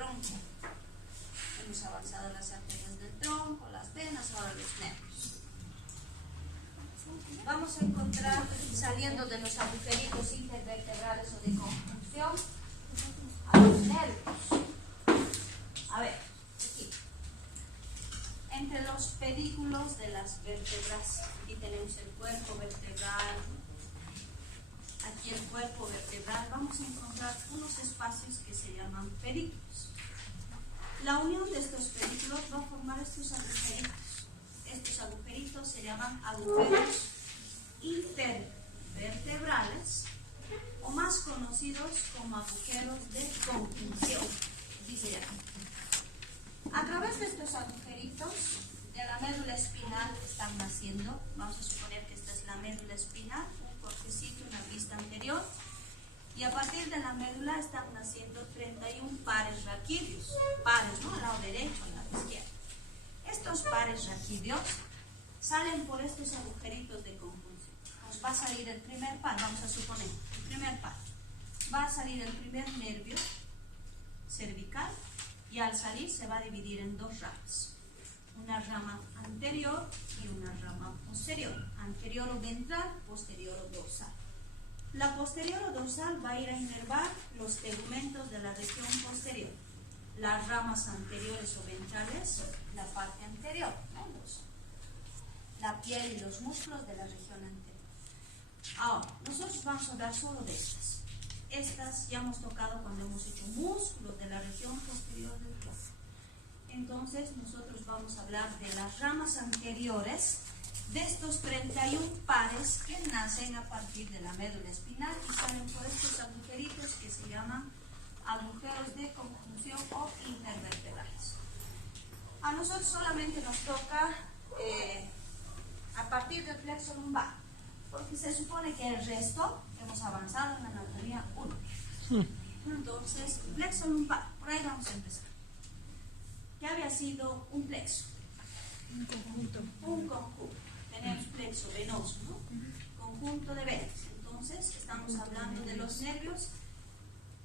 tronco. Hemos avanzado las arterias del tronco, las venas, ahora los nervios. Vamos a encontrar, saliendo de los agujeritos intervertebrales o de conjunción, a los nervios. A ver, aquí. Entre los pedículos de las vértebras, aquí tenemos el cuerpo vertebral, aquí el cuerpo vertebral, vamos a encontrar unos espacios que se llaman pedículos. La unión de estos pedículos va a formar estos agujeritos. Estos agujeritos se llaman agujeros intervertebrales, o más conocidos como agujeros de conjunción. Dice ya. A través de estos agujeritos de la médula espinal están naciendo, vamos a suponer que esta es la médula espinal, un cortecito, una vista anterior, y a partir de la médula están naciendo 31 pares raquídeos, pares, ¿no? Al lado derecho, al lado izquierdo. Estos pares raquídeos salen por estos agujeritos de conjunción. Nos va a salir el primer par, vamos a suponer, el primer par. Va a salir el primer nervio cervical y al salir se va a dividir en dos ramas. Una rama anterior y una rama posterior. Anterior o ventral, posterior o dorsal. La posterior o dorsal va a ir a inervar los tegumentos de la región posterior. Las ramas anteriores o ventrales, la parte anterior, ¿no? La piel y los músculos de la región anterior. Ahora, nosotros vamos a hablar solo de estas. Estas ya hemos tocado cuando hemos hecho músculos de la región posterior del cuerpo. Entonces, nosotros vamos a hablar de las ramas anteriores de estos 31 pares que nacen a partir de la médula espinal y salen por estos agujeritos que se llaman agujeros de conjunción o intervertebrales. A nosotros solamente nos toca a partir del plexo lumbar, porque se supone que el resto hemos avanzado en la anatomía 1. Entonces, plexo lumbar, por ahí vamos a empezar. ¿Qué había sido un plexo? Un conjunto. Un conjunto. Tenemos plexo venoso, ¿no? Conjunto de venas. Entonces, estamos hablando de los nervios.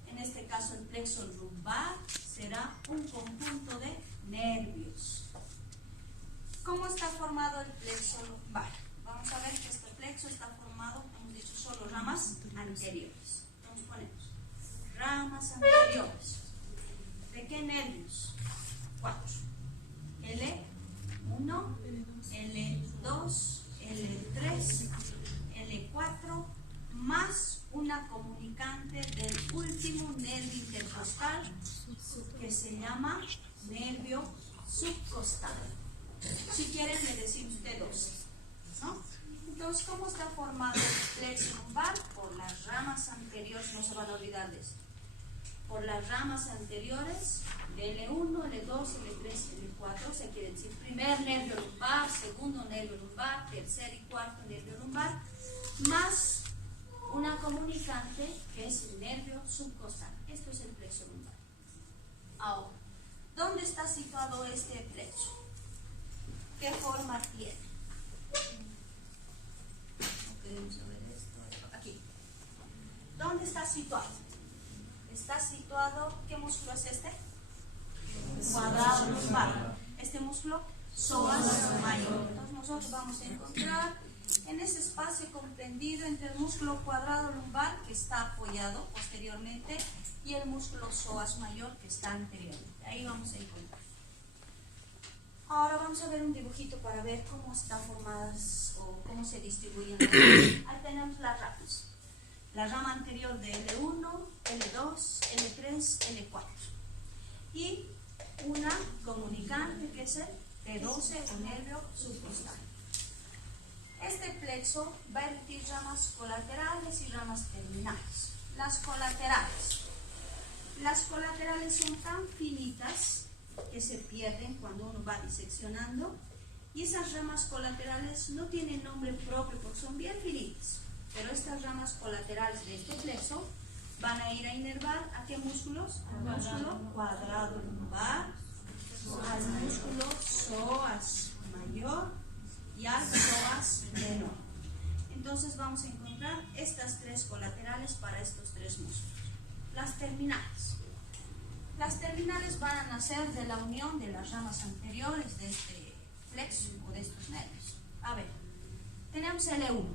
En este caso, el plexo lumbar será un conjunto de nervios. ¿Cómo está formado el plexo lumbar? Vamos a ver que este plexo está formado, hemos dicho, solo ramas anteriores. Entonces ponemos ramas anteriores. ¿De qué nervios? 4. L1, L2, L3, L4, más una comunicante del último nervio intercostal que se llama nervio subcostal. Si quieren, me decís usted 12, ¿no? Entonces, ¿cómo está formado el plexo lumbar? Por las ramas anteriores, no se van a olvidar de esto. Por las ramas anteriores, de L1, L2, L3, L4, se quiere decir primer nervio lumbar, segundo nervio lumbar, tercer y cuarto nervio lumbar, más una comunicante que es el nervio subcostal. Esto es el plexo lumbar. Ahora, ¿dónde está situado este plexo? ¿Qué forma tiene? No queremos saber esto. Aquí. ¿Dónde está situado? Está situado, ¿qué músculo es este? Cuadrado lumbar. Este músculo, psoas mayor. Entonces nosotros vamos a encontrar en ese espacio comprendido entre el músculo cuadrado lumbar, que está apoyado posteriormente, y el músculo psoas mayor, que está anteriormente. Ahí vamos a encontrar. Ahora vamos a ver un dibujito para ver cómo están formadas o cómo se distribuyen. Ahí tenemos las ramas. La rama anterior de L1, L2, L3, L4. Y una comunicante que es el T12 o nervio subcostal. Este plexo va a emitir ramas colaterales y ramas terminales. Las colaterales son tan finitas que se pierden cuando uno va diseccionando, y esas ramas colaterales no tienen nombre propio porque son bien finitas, pero estas ramas colaterales de este plexo van a ir a inervar ¿a qué músculos? Al músculo cuadrado lumbar, al músculo psoas mayor y al psoas menor. Entonces vamos a encontrar estas tres colaterales para estos tres músculos. Las terminales terminales van a nacer de la unión de las ramas anteriores de este plexo o de estos nervios. A ver, tenemos L1,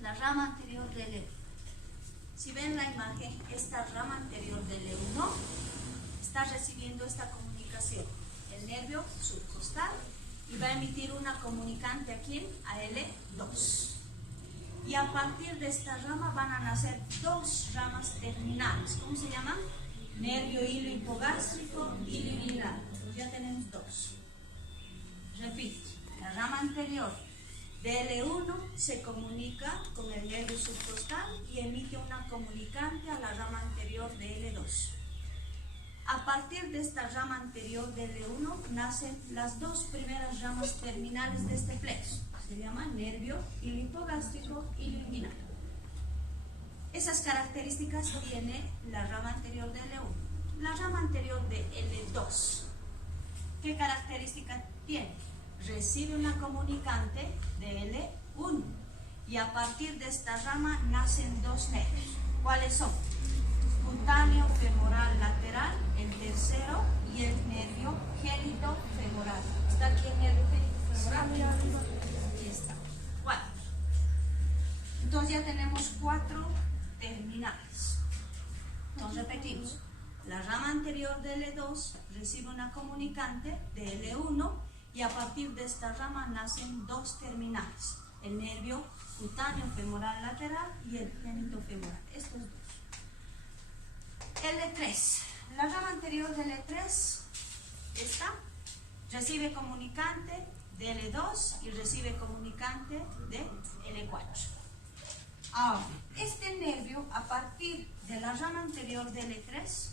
la rama anterior del L1. Si ven la imagen, esta rama anterior del L1 está recibiendo esta comunicación, el nervio subcostal, y va a emitir una comunicante aquí a L2. Y a partir de esta rama van a nacer dos ramas terminales. ¿Cómo se llaman? Nervio hilo hipogástrico y liminal. Ya tenemos dos. Repito, la rama anterior de L1 se comunica con el nervio subcostal y emite una comunicante a la rama anterior de L2. A partir de esta rama anterior de L1 nacen las dos primeras ramas terminales de este plexo. Se llaman nervio hilo hipogástrico y liminal. Esas características tiene la rama anterior de L1. La rama anterior de L2, ¿qué característica tiene? Recibe una comunicante de L1 y a partir de esta rama nacen dos nervios. ¿Cuáles son? Cutáneo femoral lateral, el tercero, y el nervio gélito femoral. ¿Está aquí el nervio gélito femoral? Aquí está. 4. Entonces ya tenemos 4 terminales. Entonces repetimos. La rama anterior de L2 recibe una comunicante de L1 y a partir de esta rama nacen dos terminales. El nervio cutáneo femoral lateral y el gélito femoral. Estos dos. L3. La rama anterior de L3, esta, recibe comunicante de L2 y recibe comunicante de L4. Ahora, este nervio, a partir de la rama anterior de L3,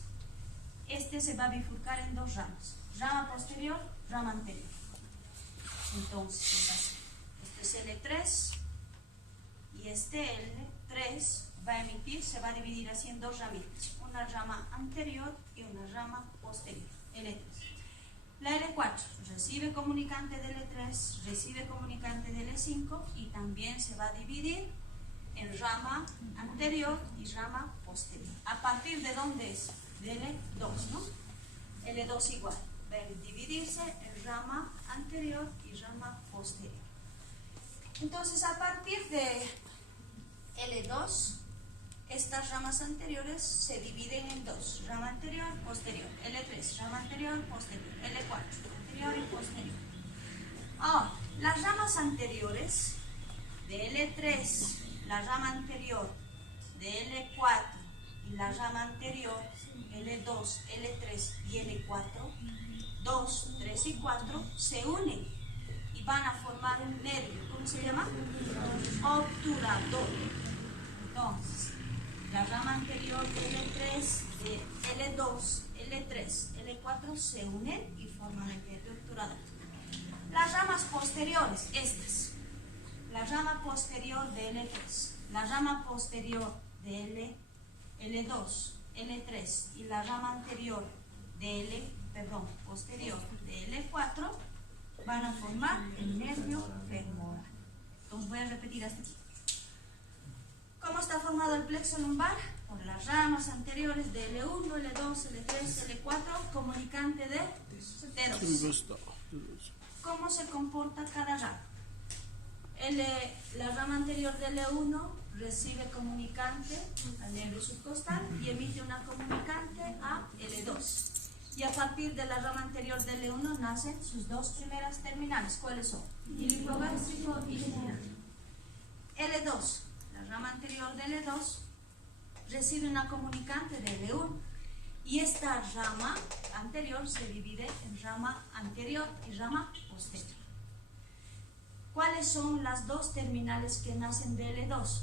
este se va a bifurcar en dos ramas. Rama posterior, rama anterior. Entonces, este es L3 y este L3 va a emitir, se va a dividir así en dos ramitas. Una rama anterior y una rama posterior, L3. La L4 recibe comunicante de L3, recibe comunicante de L5 y también se va a dividir en rama anterior y rama posterior. ¿A partir de dónde es? De L2, ¿no? L2 igual. Va a dividirse en rama anterior y rama posterior. Entonces, a partir de L2, estas ramas anteriores se dividen en dos, rama anterior, posterior. L3, rama anterior, posterior. L4, anterior y posterior. Ahora, las ramas anteriores de L3, la rama anterior de L4 y la rama anterior L2, L3 y L4, 2, 3 y 4, se unen y van a formar un nervio. ¿Cómo se llama? Obturador. Entonces, la rama anterior de L3, de L2, L3, L4 se unen y forman el nervio obturador. Las ramas posteriores, estas. La rama posterior de L3, la rama posterior de L2, L3 y la rama anterior de posterior de L4 van a formar el nervio femoral. Entonces voy a repetir hasta aquí. ¿Cómo está formado el plexo lumbar? Por las ramas anteriores de L1, L2, L3, L4, comunicante de T2. ¿Cómo se comporta cada rama? La rama anterior de L1 recibe comunicante al nervio subcostal y emite una comunicante a L2. Y a partir de la rama anterior de L1 nacen sus dos primeras terminales. ¿Cuáles son? Hilo hipogástrico y liminal. L2, la rama anterior de L2, recibe una comunicante de L1 y esta rama anterior se divide en rama anterior y rama posterior. ¿Cuáles son las dos terminales que nacen de L2?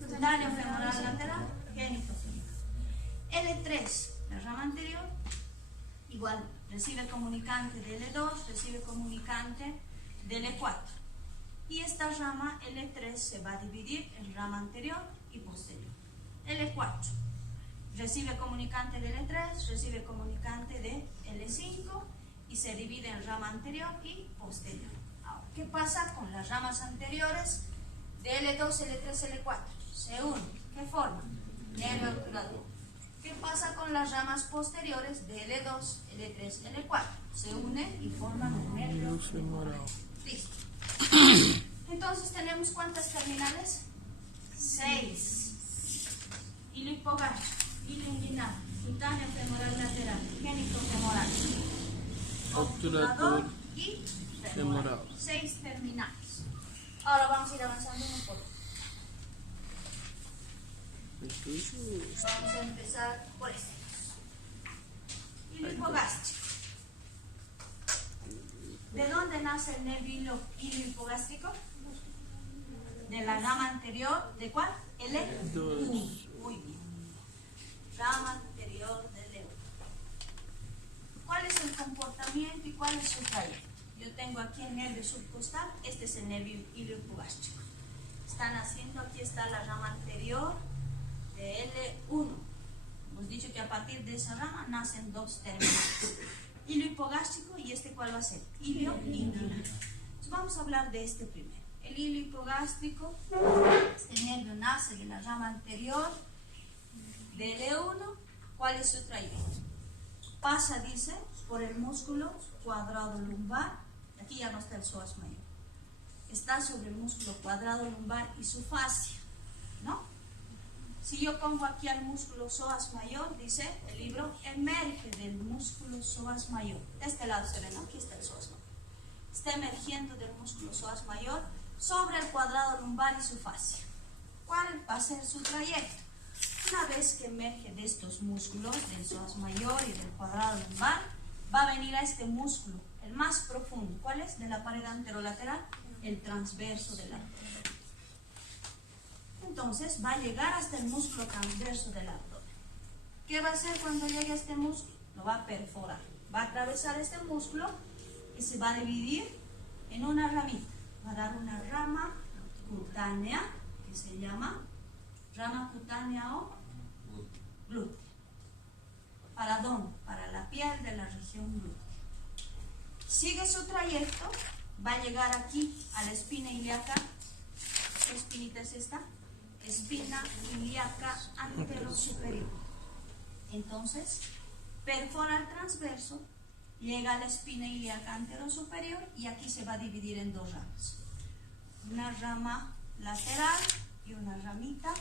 Cutáneo femoral lateral, gélito femoral. L3, la rama anterior, igual, recibe comunicante de L2, recibe comunicante de L4. Y esta rama L3 se va a dividir en rama anterior y posterior. L4 recibe comunicante de L3, recibe comunicante de L5 y se divide en rama anterior y posterior. Ahora, ¿qué pasa con las ramas anteriores de L2, L3, L4? Se unen. ¿Qué forman? Nervio obturador. ¿Qué pasa con las ramas posteriores de L2, L3, L4? Se unen y forman un nervio femoral. Listo. Entonces, ¿tenemos cuántas terminales? 6. Hilo hipogástrico, hilo inguinal, cutáneo femoral lateral, génito femoral, obturador y femoral. 6 terminales. Ahora vamos a ir avanzando un poco. Vamos a empezar por este. Hilo hipogástrico. ¿De dónde nace el nervio hilo hipogástrico? De la rama anterior, ¿de cuál? L1. Muy bien. Rama anterior del L1. ¿Cuál es el comportamiento y cuál es su trayecto? Yo tengo aquí el nervio subcostal, este es el nervio hilo hipogástrico. Están haciendo, aquí está la rama anterior de L1. Hemos dicho que a partir de esa rama nacen dos terminales. Hilo hipogástrico y este ¿cuál va a ser? Hilo inguinal. Entonces vamos a hablar de este primero. El hilo hipogástrico, este nervio nace de la rama anterior de L1. ¿Cuál es su trayecto? Pasa, dice, por el músculo cuadrado lumbar. Aquí ya no está el psoas mayor. Está sobre el músculo cuadrado lumbar y su fascia, ¿no? Si yo pongo aquí al músculo psoas mayor, dice el libro, emerge del músculo psoas mayor. De este lado se ve, ¿no? Aquí está el psoas mayor. Está emergiendo del músculo psoas mayor sobre el cuadrado lumbar y su fascia. ¿Cuál va a ser su trayecto? Una vez que emerge de estos músculos, del psoas mayor y del cuadrado lumbar, va a venir a este músculo, el más profundo. ¿Cuál es? De la pared anterolateral, el transverso del abdomen. Entonces va a llegar hasta el músculo transverso del abdomen. ¿Qué va a hacer cuando llegue a este músculo? Lo va a perforar. Va a atravesar este músculo y se va a dividir en una ramita. Va a dar una rama cutánea que se llama rama cutánea o glútea. ¿Para dónde? Para la piel de la región glútea. Sigue su trayecto, va a llegar aquí a la espina ilíaca. ¿Qué espinita es esta? Espina ilíaca anterosuperior. Entonces, perfora el transverso, llega a la espina ilíaca anterosuperior y aquí se va a dividir en dos ramas. Una rama lateral y una ramita.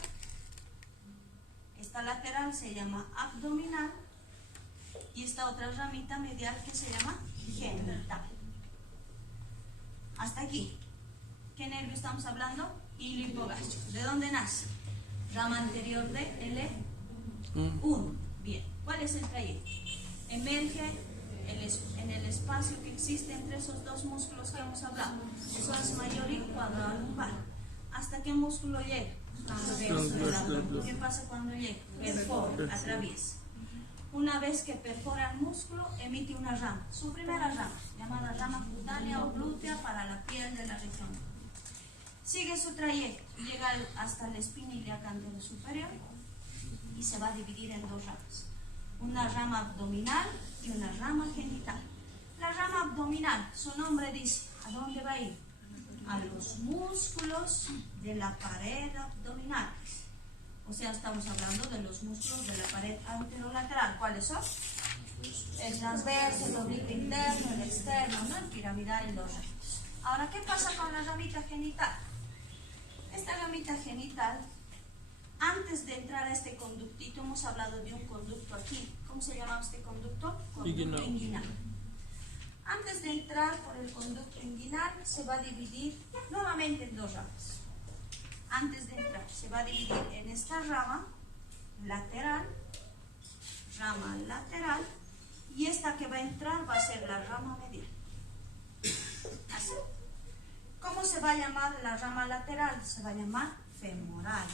Esta lateral se llama abdominal y esta otra ramita medial que se llama genital. Hasta aquí. ¿Qué nervio estamos hablando? Hilo hipogástrico. ¿De dónde nace? Rama anterior de L1. Bien. ¿Cuál es el trayecto? Emerge en el espacio que existe entre esos dos músculos que hemos hablado. Psoas mayor y cuadrado lumbar. ¿Hasta qué músculo llega? Transverso del abdomen. ¿Qué pasa cuando llega? Perfora, atraviesa. Una vez que perfora el músculo, emite una rama. Su primera rama, llamada rama cutánea o glútea para la piel de la región. Sigue su trayecto, llega hasta la espina ilíaca anterosuperior y se va a dividir en dos ramas. Una rama abdominal y una rama genital. La rama abdominal, su nombre dice, ¿a dónde va a ir? A los músculos de la pared abdominal. O sea, estamos hablando de los músculos de la pared anterolateral. ¿Cuáles son? El transverso, el oblicuo interno, el externo, ¿no? El piramidal y los rectos. Ahora, ¿qué pasa con la ramita genital? Esta ramita genital, antes de entrar a este conductito, hemos hablado de un conducto aquí. ¿Cómo se llama este conducto? Conducto inguinal. Antes de entrar por el conducto inguinal, se va a dividir nuevamente en dos ramas. Antes de entrar, se va a dividir en esta rama lateral, y esta que va a entrar va a ser la rama medial. Así. ¿Cómo se va a llamar la rama lateral? Se va a llamar femoral.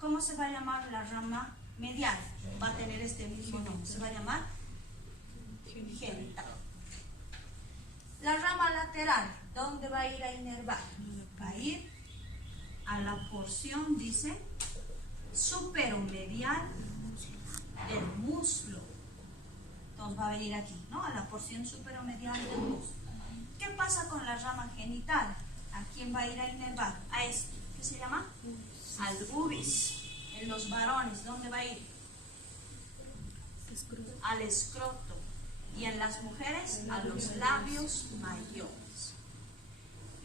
¿Cómo se va a llamar la rama medial? Va a tener este mismo nombre. Se va a llamar genital. La rama lateral, ¿dónde va a ir a inervar? Va a ir a la porción, dice, superomedial del muslo. Entonces va a venir aquí, ¿no? A la porción superomedial del muslo. ¿Qué pasa con la rama genital? ¿A quién va a ir a inervar? A esto. ¿Qué se llama? Al pubis. En los varones, ¿dónde va a ir? al escroto y en las mujeres a los labios mayores.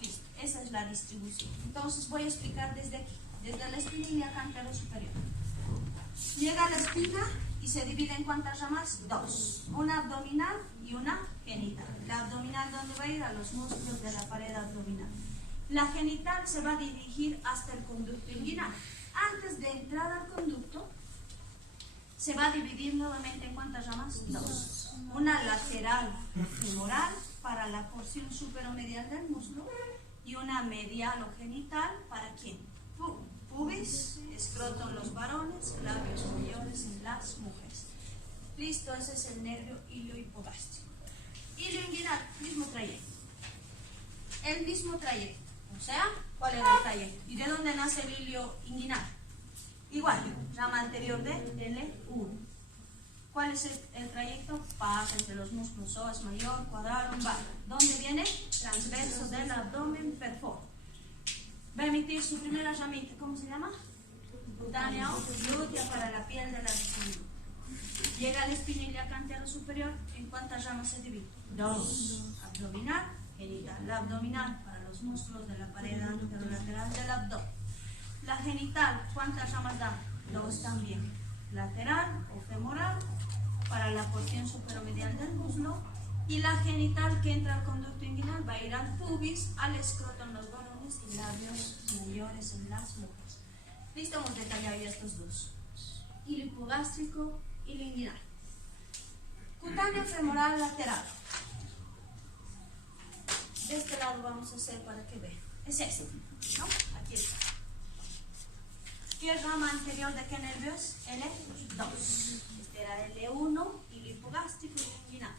Listo, esa es la distribución. Entonces voy a explicar desde aquí, desde la espina ilíaca anterior superior. Llega a la espina y se divide en ¿cuántas ramas? Dos, una abdominal y una genital. La abdominal, ¿dónde va a ir? A los músculos de la pared abdominal. La genital se va a dirigir hasta el conducto inguinal. Antes de entrar al conducto, se va a dividir nuevamente en ¿cuántas ramas? Dos. Una lateral femoral para la porción superomedial del muslo y una medial o genital para ¿quién? Pubis, escroto en los varones, labios mayores en las mujeres. Listo, ese es el nervio iliohipogástrico. Ilio inguinal, mismo trayecto. El mismo trayecto. O sea, ¿cuál es el trayecto? ¿Y de dónde nace el ilio inguinal? Igual, rama anterior de L1. ¿Cuál es el trayecto? Pasa entre los músculos psoas mayor, cuadrado, lumbar. ¿Dónde viene? Transverso del abdomen, perforo. Va a emitir su primera ramita, ¿cómo se llama? Cutánea o glútea para la piel de la vecina. Llega a la espina ilíaca anterior superior, ¿en cuántas ramas se divide? Dos. Abdominal, genital. La abdominal para los músculos de la pared anterolateral del abdomen. La genital, ¿cuántas ramas da? Dos también. Lateral o femoral para la porción superomedial del muslo. Y la genital que entra al conducto inguinal va a ir al pubis, al escroto en los varones y labios mayores en las mujeres. Listo, hemos detallado ya estos dos. Ilio hipogástrico, ilio inguinal. Cutáneo femoral lateral. De este lado vamos a hacer para que vean. Es este, ¿no? Aquí está. ¿Qué rama anterior de qué nervios? L2. Este era L1, ilio hipogástrico y inguinal.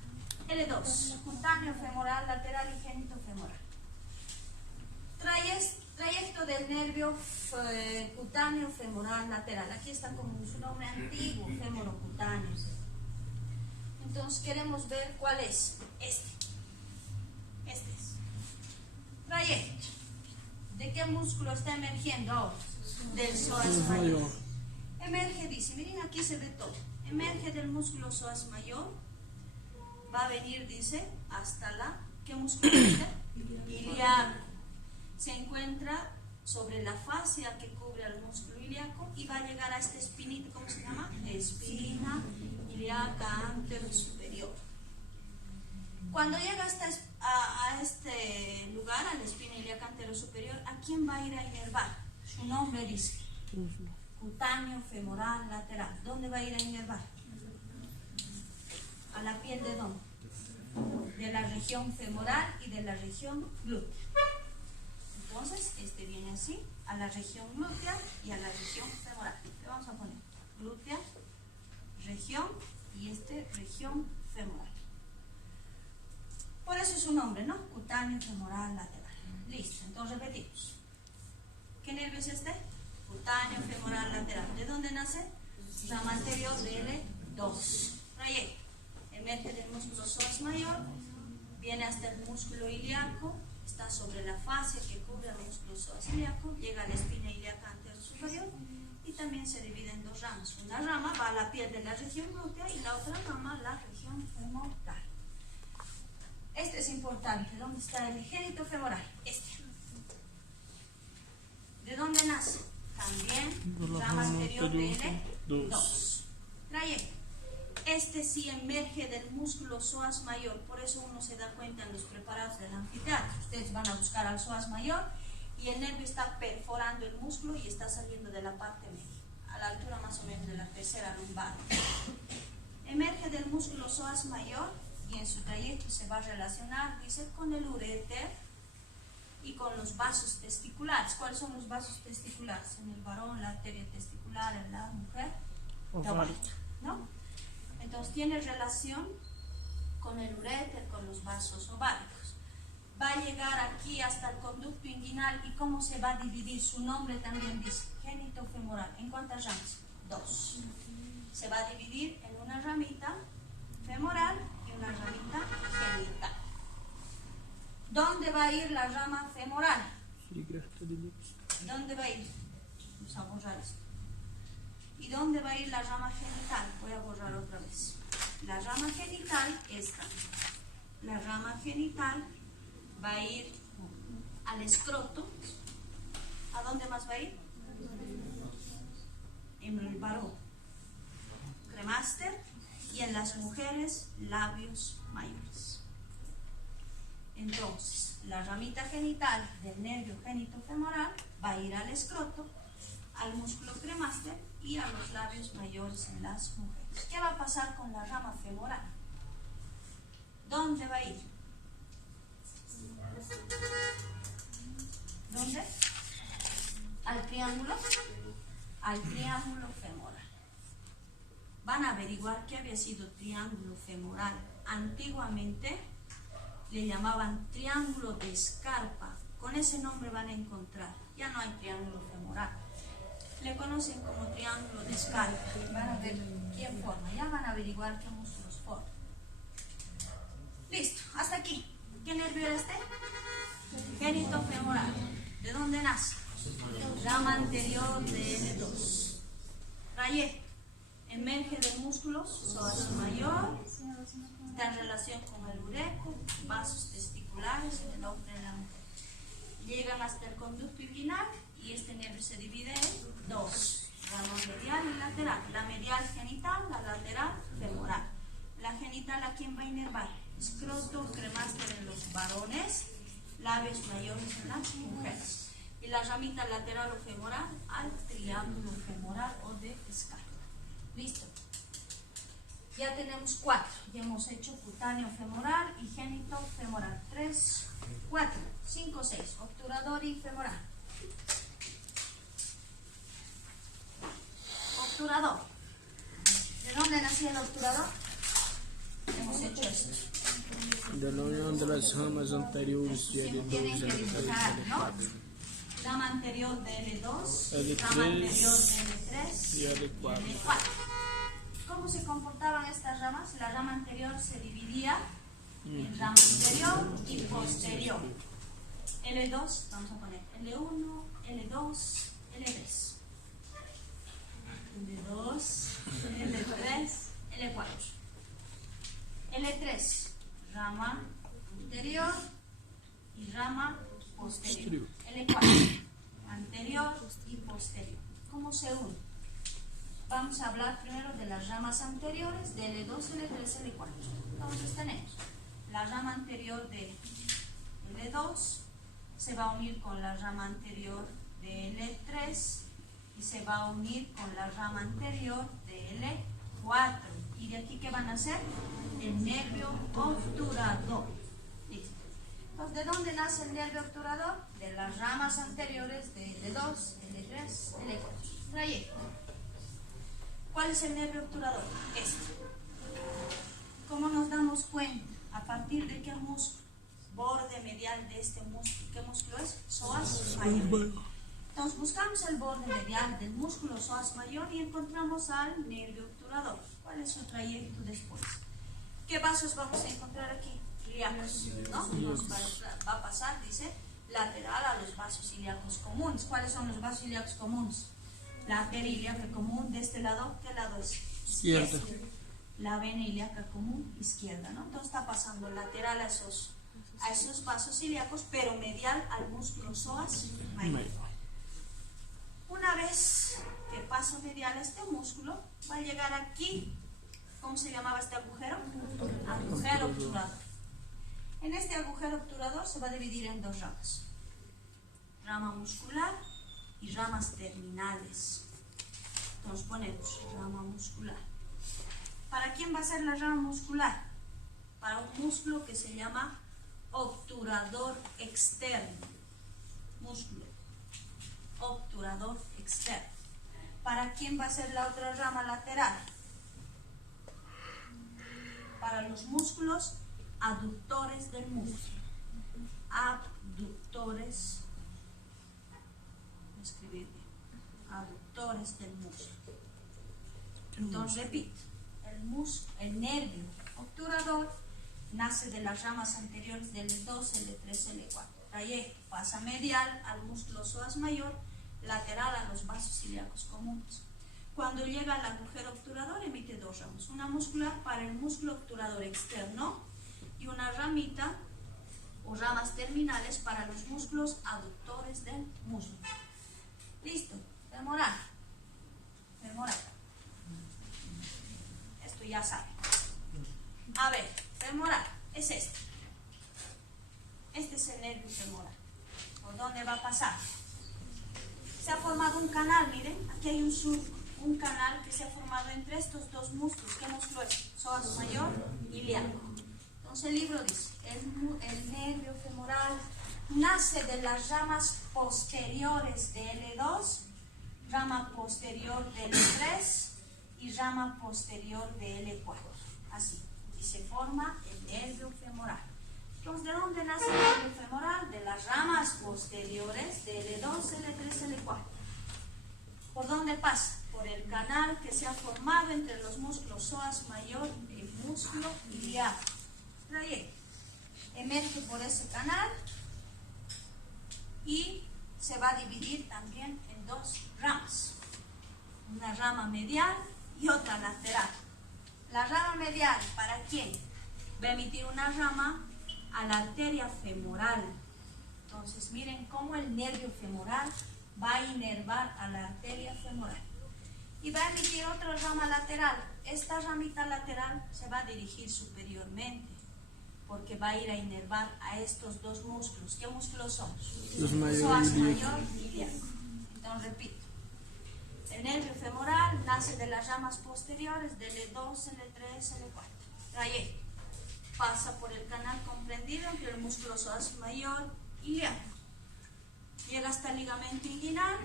L2, cutáneo femoral lateral y génito femoral. Trayecto del nervio cutáneo femoral lateral. Aquí está como su nombre antiguo, femorocutáneo. Entonces queremos ver cuál es. Este es. Trayecto. ¿De qué músculo está emergiendo ahora? Del psoas mayor. Emerge, dice, miren aquí se ve todo. Emerge del músculo psoas mayor. Va a venir, dice, hasta la... ¿Qué músculo es este? Ilíaco. Se encuentra sobre la fascia que cubre al músculo ilíaco y va a llegar a esta espinita, ¿cómo se llama? Espina ilíaca anterior superior. Cuando llega a este lugar, a la espina ilíaca anterior superior, ¿a quién va a ir a inervar? Su nombre dice cutáneo femoral lateral. ¿Dónde va a ir a inervar? ¿A la piel de dónde? De la región femoral y de la región glútea. Entonces, este viene así, a la región glútea y a la región femoral. Le vamos a poner glútea, región y región femoral. Por eso es su nombre, ¿no? Cutáneo femoral lateral. Listo, entonces repetimos. ¿Qué nervio es este? Cutáneo femoral lateral. ¿De dónde nace? Rama anterior de L2. Trayecto. Emerge del músculo psoas mayor, viene hasta el músculo ilíaco, está sobre la fascia que cubre el músculo psoas ilíaco, llega a la espina ilíaca anterior superior y también se divide en dos ramas. Una rama va a la piel de la región glútea y la otra rama a la región femoral. Este es importante. ¿Dónde está el génito femoral? Este. ¿De dónde nace? También rama anterior de L2. Trayecto. Este sí emerge del músculo psoas mayor, por eso uno se da cuenta en los preparados del anfiteatro. Ustedes van a buscar al psoas mayor y el nervio está perforando el músculo y está saliendo de la parte media, a la altura más o menos de la tercera lumbar. Emerge del músculo psoas mayor y en su trayecto se va a relacionar, dice, con el uréter y con los vasos testiculares. ¿Cuáles son los vasos testiculares? En el varón, la arteria testicular, en la mujer, ovario, ¿no? Entonces tiene relación con el uréter, con los vasos ováricos. Va a llegar aquí hasta el conducto inguinal y cómo se va a dividir. Su nombre también dice génito femoral. ¿En cuántas ramas? Dos. Se va a dividir en una ramita femoral y una ramita genital. ¿Dónde va a ir la rama femoral? ¿Dónde va a ir? Vamos a borrar esto. ¿Y dónde va a ir la rama genital? Voy a borrar otra vez. la rama genital, esta, la rama genital va a ir al escroto. ¿A dónde más va a ir? En el varón, cremaster, y en las mujeres, labios mayores. Entonces, la ramita genital del nervio genitofemoral va a ir al escroto, al músculo cremaster y a los labios mayores en las mujeres. ¿Qué va a pasar con la rama femoral? ¿Dónde va a ir? ¿Dónde? Al triángulo. Al triángulo femoral. Van a averiguar qué había sido triángulo femoral. Antiguamente le llamaban triángulo de escarpa. Con ese nombre van a encontrar. Ya no hay triángulo femoral. Le conocen como triángulo de escarpa. Van a ver quién forma. Ya van a averiguar qué músculos forman. Listo, hasta aquí. ¿Qué nervio era este? Genitofemoral. ¿De dónde nace? Rama anterior de L2. Rayé. Emerge del músculo psoas mayor. Está en relación con el ureco, vasos testiculares en el hombre y en la mujer. Llegan hasta el conducto inguinal y este nervio se divide en dos, rama medial y lateral. La medial genital, la lateral femoral. La genital, ¿a quién va a inervar? Escroto, cremaster en los varones, labios mayores en las mujeres. Y la ramita lateral o femoral al triángulo femoral o de escarpa. Listo. Ya tenemos 4. Ya hemos hecho cutáneo femoral y génito femoral. 3, 4, 5, 6. Obturador y femoral. Obturador. ¿De dónde nació el obturador? Hemos hecho esto. De la unión de las ramas anteriores de L2 Tienen que L3 dibujar, ¿no? L4 Rama anterior de L2, L3 rama anterior de L3 y L4. L4. ¿Cómo se comportaban estas ramas? La rama anterior se dividía en rama anterior y posterior. L2, vamos a poner L1, L2, L3. L2, L3, L4. L3, rama anterior y rama posterior. L4, anterior y posterior. ¿Cómo se une? Vamos a hablar primero de las ramas anteriores de L2, L3, L4. Entonces tenemos la rama anterior de L2 se va a unir con la rama anterior de L3 y se va a unir con la rama anterior de L4. ¿Y de aquí qué van a hacer? El nervio obturador. Listo. Entonces, ¿de dónde nace el nervio obturador? De las ramas anteriores de L2, L3, L4. Trayecto. ¿Cuál es el nervio obturador? Este. ¿Cómo nos damos cuenta? ¿A partir de qué músculo? Borde medial de este músculo. ¿Qué músculo es? Psoas mayor. Entonces buscamos el borde medial del músculo psoas mayor y encontramos al nervio obturador. ¿Cuál es su trayecto después? ¿Qué vasos vamos a encontrar aquí? Ilíacos, ¿no? Nos va a pasar, dice, lateral a los vasos ilíacos comunes. ¿Cuáles son los vasos ilíacos comunes? La arteria ilíaca común de este lado, ¿qué lado es? Izquierda. La vena ilíaca común, izquierda, ¿no? Entonces está pasando lateral a esos vasos ilíacos, pero medial al músculo psoas mayor. Una vez que pasa medial a este músculo, va a llegar aquí. ¿Cómo se llamaba este agujero? Agujero obturador. En este agujero obturador se va a dividir en dos ramas. Rama muscular y ramas terminales. Entonces ponemos rama muscular. ¿Para quién va a ser la rama muscular? Para un músculo que se llama obturador externo. Músculo obturador externo. ¿Para quién va a ser la otra rama lateral? Para los músculos aductores del músculo. Abductores. Escribir bien. Aductores del músculo. Entonces repito, el nervio obturador nace de las ramas anteriores del L2, L3, L4. Trayecto pasa medial al músculo psoas mayor, lateral a los vasos ilíacos comunes. Cuando llega al agujero obturador emite dos ramas, una muscular para el músculo obturador externo y una ramita o ramas terminales para los músculos aductores del muslo. Listo, femoral. Femoral. Esto ya saben. A ver, femoral es este. Este es el nervio femoral. ¿Por dónde va a pasar? Se ha formado un canal, miren, aquí hay un surco, un canal que se ha formado entre estos dos músculos. ¿Qué músculo es? Psoas mayor y ilíaco. Entonces el libro dice, el nervio femoral nace de las ramas posteriores de L2, rama posterior de L3 y rama posterior de L4. Así, y se forma el nervio femoral. Entonces, ¿de dónde nace el nervio femoral? De las ramas posteriores de L2, L3, L4. ¿Por dónde pasa? Por el canal que se ha formado entre los músculos psoas mayor y el músculo ilíaco. Emerge por ese canal y se va a dividir también en dos ramas. Una rama medial y otra lateral. La rama medial, ¿para quién? Va a emitir una rama a la arteria femoral. Entonces miren cómo el nervio femoral va a inervar a la arteria femoral y va a emitir otra rama lateral. Esta ramita lateral se va a dirigir superiormente porque va a ir a inervar a estos dos músculos. ¿Qué músculos son? Los Psoas mayor y ilíaco. Entonces repito, el nervio femoral nace de las ramas posteriores de L2, L3, L4. Trayecto. Pasa por el canal comprendido entre el músculo psoas mayor y ilíaco. Llega hasta el ligamento inguinal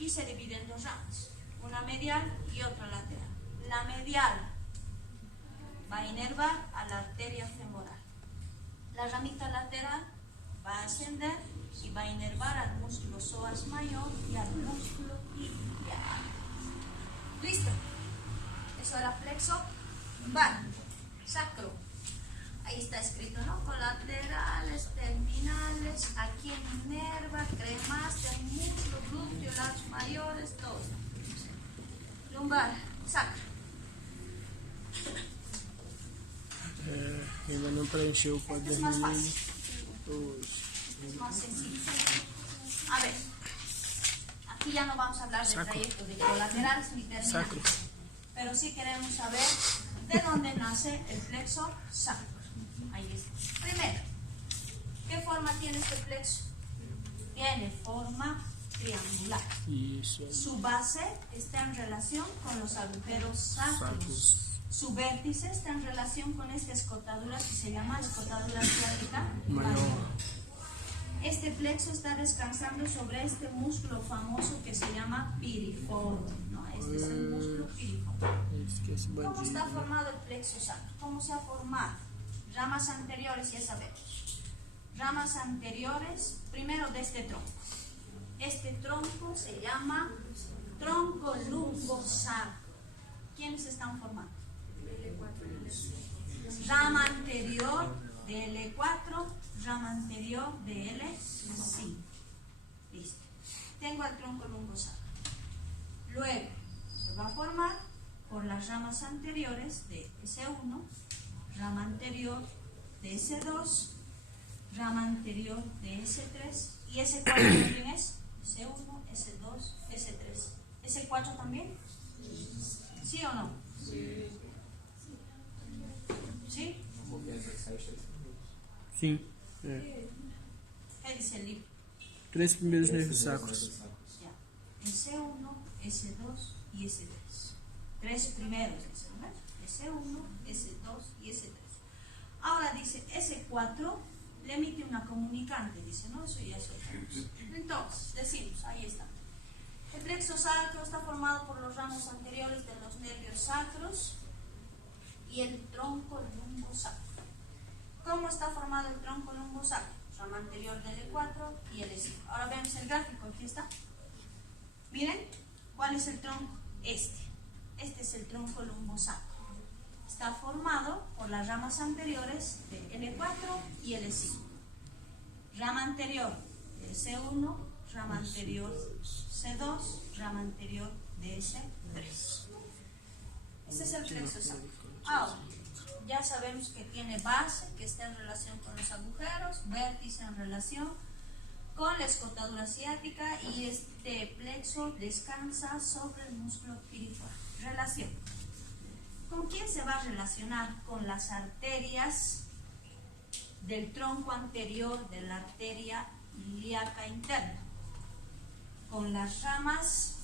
y se divide en dos ramas, una medial y otra lateral. La medial va a inervar a la arteria femoral. La ramita lateral va a ascender y va a inervar al músculo psoas mayor y al músculo ilíaco. ¿Listo? Eso era flexo lumbar, sacro. Ahí está escrito, ¿no? Colaterales, terminales, aquí inerva, cremas del músculo, glúteo, lados mayores, todo. Lumbar, sacro. Ainda não preencheu o Este quadro es más vermelho. fácil, es más sencillo. A ver, aquí ya no vamos a hablar del trayecto de colaterales ni terminales. Sacro. Pero sí queremos saber de dónde nace el plexo sacro. Ahí está. Primero, ¿qué forma tiene este plexo? Tiene forma triangular. Isso. Su base está en relación con los agujeros sacros. Sacros. Su vértice está en relación con esta escotadura que se llama escotadura ciática Mayor. Este plexo está descansando sobre este músculo famoso que se llama piriforme, ¿no? Este es el músculo piriforme. Esquece ¿Cómo está bandido. formado el plexo sacro? ¿Cómo se ha formado? Ramas anteriores, ya sabemos. Ramas anteriores, primero de este tronco. Este tronco se llama tronco lumbosacro. ¿Quiénes están formando? Rama anterior de L4, rama anterior de L5. Listo. Tengo el tronco lumbosacro. Luego se va a formar por las ramas anteriores de S1, rama anterior de S2, rama anterior de S3 y S4 también es S1, S2, S3. ¿S4 también? ¿Sí o no? ¿Sí? Sim. É. ¿Qué dice el libro? 3 primeiros nervos sacros. Ya. S1, S2 y S3. Tres primeros, dice, ¿no? S1, S2 y S3. Ahora dice S4 le emite una comunicante, dice, ¿no? Eso ya es otra cosa. Entonces, decimos, ahí está. El plexo sacro está formado por los ramos anteriores de los nervios sacros y el tronco lumbosacro. ¿Cómo está formado el tronco lumbosacro? Rama anterior del L4 y L5. Ahora vemos el gráfico, aquí está. Miren, ¿cuál es el tronco? Este es el tronco lumbosacro. Está formado por las ramas anteriores de L4 y L5. Rama anterior de S1, rama anterior C2, rama anterior de S3. 3. Este es el plexo sacro. Ahora, ya sabemos que tiene base, que está en relación con los agujeros, vértice en relación con la escotadura ciática, y este plexo descansa sobre el músculo piriforme. Relación. ¿Con quién se va a relacionar? Con las arterias del tronco anterior de la arteria ilíaca interna, con las ramas,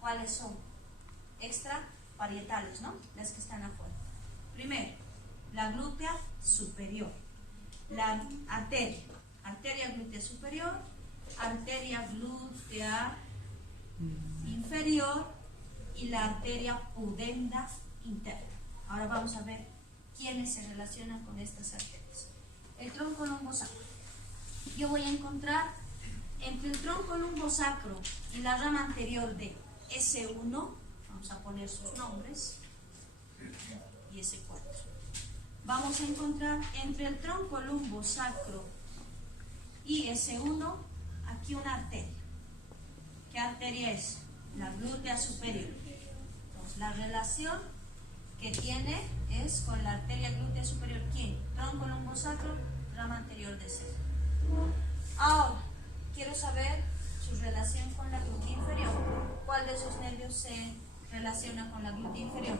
¿cuáles son? Extraparietales, ¿no? Las que están afuera. Primero, la glútea superior, la arteria glútea superior, arteria glútea inferior y la arteria pudenda interna. Ahora vamos a ver quiénes se relacionan con estas arterias. El tronco lumbosacro. Yo voy a encontrar entre el tronco lumbosacro y la rama anterior de S1, vamos a poner sus nombres, y S4. Vamos a encontrar entre el tronco lumbosacro y S1 aquí una arteria. ¿Qué arteria es? La glútea superior. Entonces, la relación que tiene es con la arteria glútea superior. ¿Quién? Tronco lumbosacro, rama anterior de C. Ahora, quiero saber su relación con la glútea inferior. ¿Cuál de esos nervios se relaciona con la glútea inferior?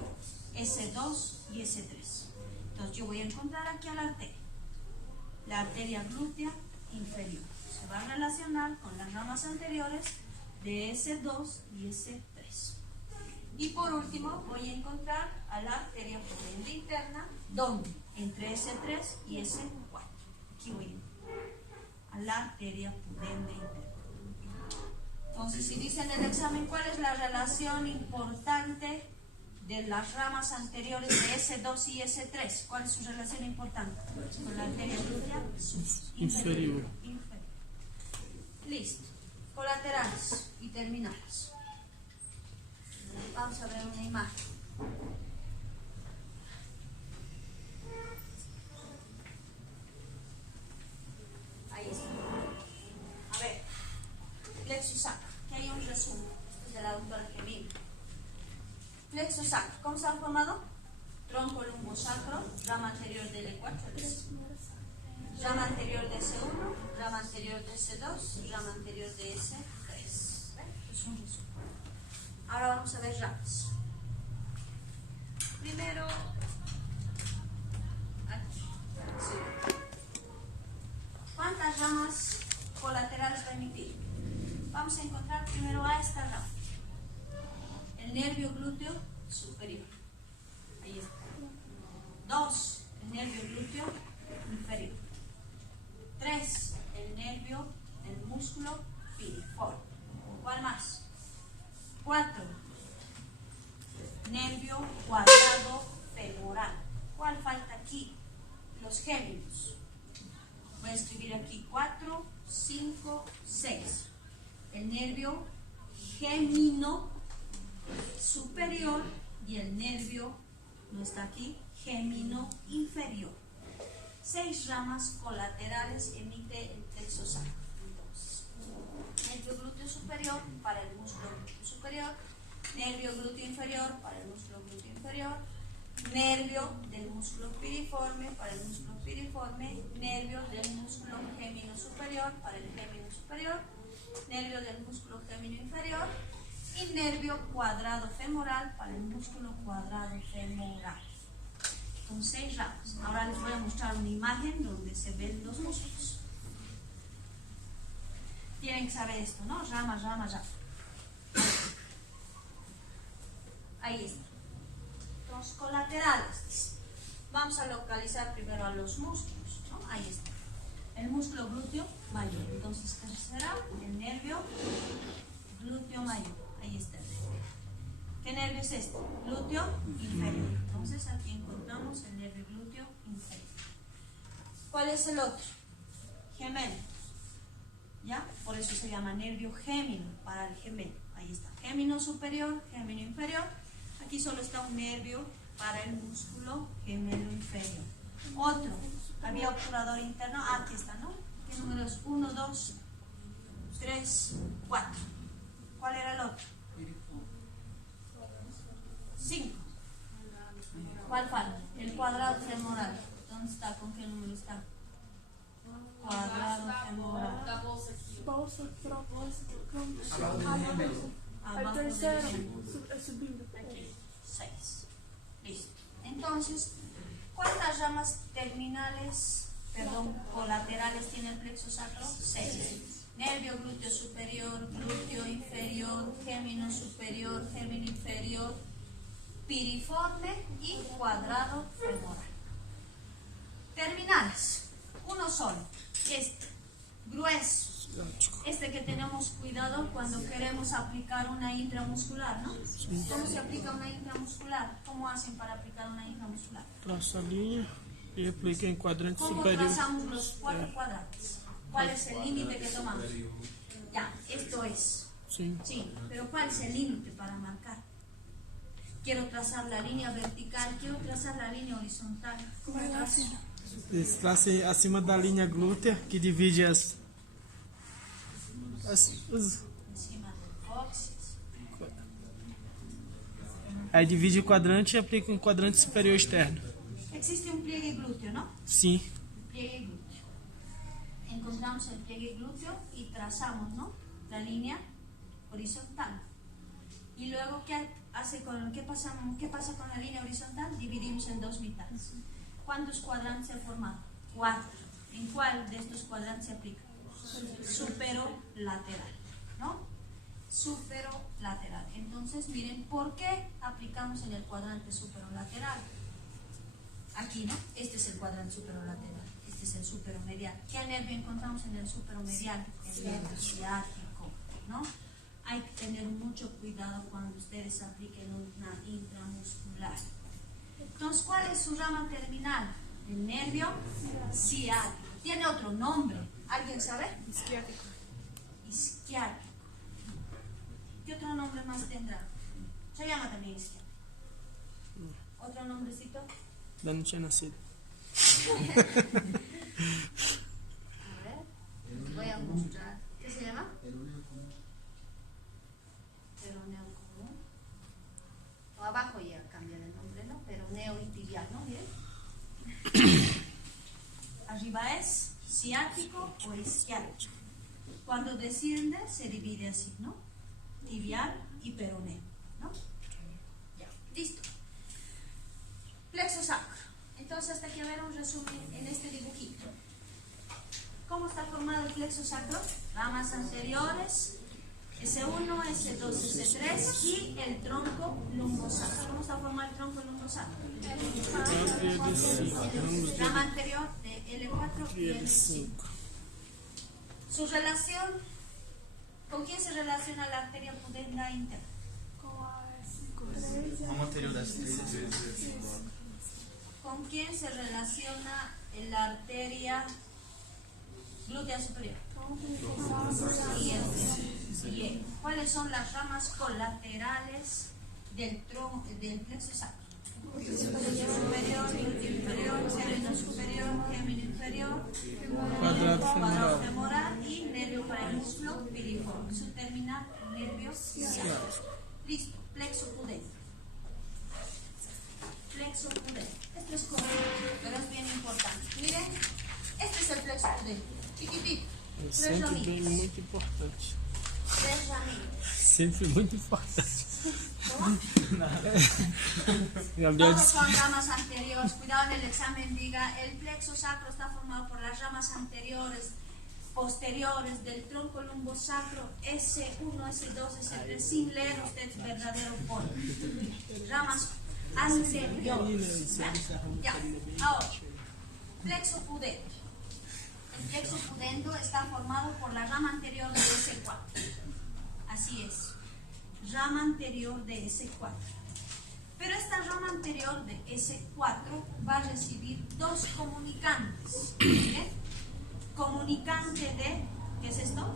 S2 y S3. Entonces, yo voy a encontrar aquí a la arteria glútea inferior. Se va a relacionar con las ramas anteriores de S2 y S3. Y por último voy a encontrar a la arteria pudenda interna, ¿dónde? Entre S3 y S4. Aquí voy a encontrar a la arteria pudenda interna. Entonces, si dicen en el examen cuál es la relación importante de las ramas anteriores de S2 y S3, ¿cuál es su relación importante? Con la arteria glútea inferior. Listo. Colaterales y terminales. Vamos a ver una imagen. Ahí está. A ver, plexo sacro. Aquí hay un resumen. Este es de la doctora Gemini. Plexo sacro. ¿Cómo se ha formado? Tronco lumbosacro, rama anterior del E4, rama anterior de S1, rama anterior de S2, rama anterior de S3. Es un resumen. Ahora vamos a ver ramas. Primero, aquí. ¿Cuántas ramas colaterales va a emitir? Vamos a encontrar primero a esta rama. El nervio glúteo superior. Ahí está. 2. El nervio glúteo inferior. 3. El nervio del músculo piriforme. ¿Cuál más? 4. Nervio cuadrado femoral. ¿Cuál falta aquí? Los géminos. Voy a escribir aquí 4, 5, 6. El nervio gémino superior y el nervio, no está aquí, gémino inferior. 6 ramas colaterales emite el plexo sacro. Entonces, nervio glúteo superior para el músculo glúteo superior, nervio glúteo inferior para el músculo glúteo inferior, nervio del músculo piriforme para el músculo piriforme, nervio del músculo gémino superior para el gémino superior, nervio del músculo gémino inferior y nervio cuadrado femoral para el músculo cuadrado femoral. Con 6 ramas. Ahora les voy a mostrar una imagen donde se ven los músculos. Tienen que saber esto, ¿no? Rama, rama, rama. Ahí está. Los colaterales. Vamos a localizar primero a los músculos, ¿no? Ahí está. El músculo glúteo mayor. Entonces, ¿qué será? El nervio glúteo mayor. Ahí está. ¿Qué nervio es este? Glúteo inferior. Entonces, aquí encontramos el nervio glúteo inferior. ¿Cuál es el otro? Gemelo. ¿Ya? Por eso se llama nervio gémino, para el gemelo. Ahí está. Gémino superior, gémino inferior. Aquí solo está un nervio para el músculo gemelo inferior. Otro. Había obturador interno. Aquí está, ¿no? ¿Qué número es? 1, 2, 3, 4. ¿Cuál era el otro? 5. ¿Cuál falta? El cuadrado femoral. ¿Dónde está? ¿Con qué número está? Cuadrado femoral. Abajo del 6. Listo. Entonces, ¿cuántas ramas colaterales tiene el plexo sacro? 6. Nervio glúteo superior, glúteo inferior, gémino superior, gémino inferior, piriforme y cuadrado femoral. Terminales. Uno solo. Este. Grueso. Este que tenemos cuidado cuando queremos aplicar una intramuscular, ¿no? ¿Cómo se aplica una intramuscular? ¿Cómo hacen para aplicar una intramuscular? Traça a linha e aplica em quadrante ¿Cómo superior. trazamos los 4 cuadrantes? ¿Cuál es el límite que tomamos? Ya, esto es. Sim. Sí, pero ¿cuál es el límite para marcar? Quiero trazar la línea vertical, quiero trazar la línea horizontal. ¿Cómo trazo? Trace acima da linha glútea que divide os Encima del coxis. aí divide o quadrante e aplica um quadrante superior externo. Existe un pliegue glúteo, ¿no? Sim. Pliegue glúteo. Encontramos el pliegue glúteo y trazamos, ¿no? La línea horizontal. Y luego, ¿qué pasa con la línea horizontal? Dividimos en 2 mitades. ¿Cuántos cuadrantes se forman? 4. ¿En cuál de estos cuadrantes se aplica? Superolateral, ¿no? Superolateral. Entonces, miren, ¿por qué aplicamos en el cuadrante superolateral? Aquí, ¿no? Este es el cuadrante superolateral. Este es el superomedial. ¿Qué nervio encontramos en el superomedial? El nervio ciático, ¿no? Hay que tener mucho cuidado cuando ustedes apliquen una intramuscular. Entonces, ¿cuál es su rama terminal? El nervio ciático. Tiene otro nombre. ¿Alguien sabe? Isquiático. Isquiático. ¿Qué otro nombre más tendrá? Se llama también isquiático. ¿Otro nombrecito? Ainda não tinha nascido. A ver, voy a mostrar. ¿Qué se llama? Peroneo común. O abajo ya cambia el nombre, ¿no? Peroneo y tibial, ¿no? Miren. Arriba es ciático o isquiático. Cuando desciende se divide así, ¿no? Tibial y peroneo, ¿no? Ya, listo. Plexo sacro. Entonces, hasta aquí a ver un resumen en este dibujito. ¿Cómo está formado el plexo sacro? Ramas anteriores, S1, S2, S3 y el tronco lumbosacro. ¿Cómo está formado el tronco lumbosacro? Rama anterior de L4 y L5. Su relación, ¿con quién se relaciona la arteria pudenda interna? ¿Con quién se relaciona la arteria glútea superior? Bien. ¿Cuáles son las ramas colaterales del plexo sacro? Superior, glúteo inferior, gémino superior, gémino inferior, cuadrado femoral y nervio para el músculo piriforme. Su terminal, nervio ciático. Listo, plexo pudente. Plexo pudente. Esto es correcto, pero es bien importante. Miren, este es el plexo pudente. Chiquitito. É 3 sempre raminhos. muito importante. 3 raminhos. Sempre muito importante. ¿Cómo? Gabriel Todos disse son ramas anteriores. Cuidado en el examen, diga, el plexo sacro está formado por las ramas anteriores, posteriores del tronco lumbosacro S1, S2, S3, sin leer usted verdadero polo. Ramas anteriores. Ya, ahora, plexo pudente. El plexo pudendo está formado por la rama anterior de S4. Así es, rama anterior de S4. Pero esta rama anterior de S4 va a recibir 2 comunicantes. ¿Miren? Comunicante de, ¿qué es esto?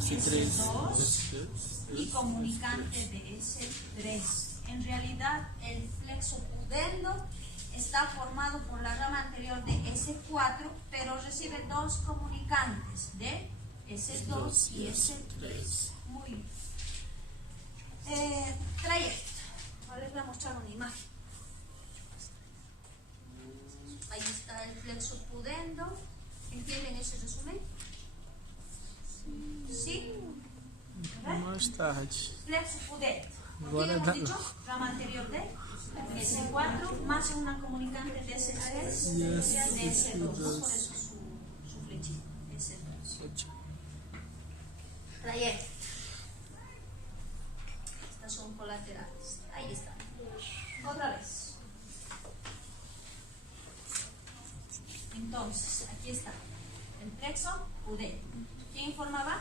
S2 y comunicante de S3. En realidad, el plexo pudendo está formado por la rama anterior de S4, pero recibe 2 comunicantes de S2 y S3. Muy bien. Trayecto. Ahora les voy a mostrar una imagen. Ahí está el plexo pudendo. ¿Entienden ese resumen? ¿Sí? Mais tarde. Plexo pudendo. Agora ¿Qué hemos dá. dicho? Rama anterior de S4 más una comunicante de S3 Yes, de S2. ¿No? S2. Por eso su flechita. S2. 8. Trayecto. Estas son colaterales. Ahí está. Otra vez. Entonces, aquí está. El plexo pudendo. ¿Qué informaba?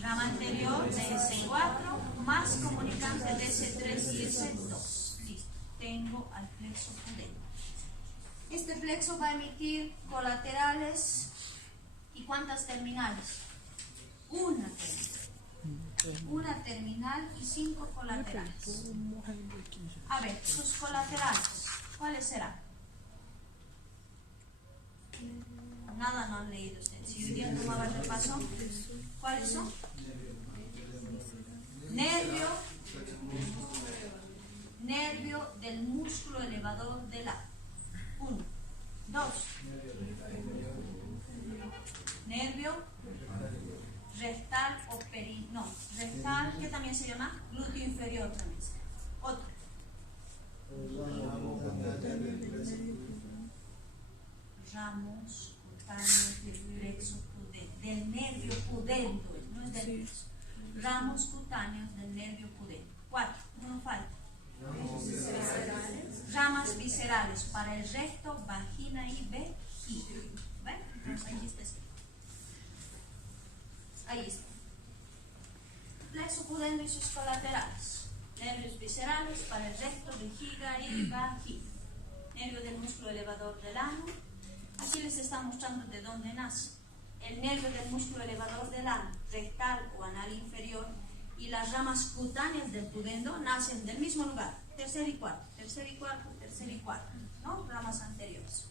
Rama anterior de S4 más comunicante de S3 y S2. Listo. Tengo al plexo pudendo. Este plexo va a emitir colaterales. ¿Y cuántas terminales? Una terminal. Una terminal y 5 colaterales. A ver, sus colaterales, ¿cuáles serán? Nada no han leído ustedes. Si hoy día tomaba el repaso, ¿cuáles son? Nervio del músculo elevador del A. 1. 2. Nervio rectal o no, rectal, que también se llama glúteo inferior también. Otro. Ramos cutáneos del plexo pudendo, del nervio pudendo, no es del plexo. Ramos cutáneos del nervio pudendo. 4. Uno falta. Ramas viscerales para el recto, vagina y vejiga. ¿Ven? Entonces aquí está escrito. Ahí está. Plexo pudendo y sus colaterales. Nervios viscerales para el recto, vejiga y vagina. Nervio del músculo elevador del ano. Aquí les está mostrando de dónde nace. El nervio del músculo elevador del ano, rectal o anal inferior, y las ramas cutáneas del pudendo nacen del mismo lugar. Tercer y cuarto, tercer y cuarto, tercer y cuarto, ¿no? Ramas anteriores.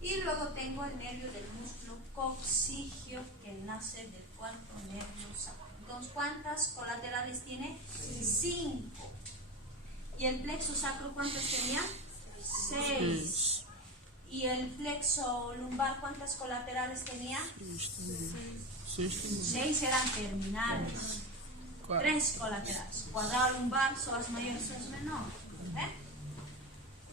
Y luego tengo el nervio del músculo coccigio que nace del cuarto nervio sacro. Entonces, ¿cuántas colaterales tiene? 5. ¿Y el plexo sacro cuántas tenía? 6. ¿Y el plexo lumbar cuántas colaterales tenía? 6 eran terminales. 3 colaterales. Cuadrado lumbar, psoas mayor, psoas menor.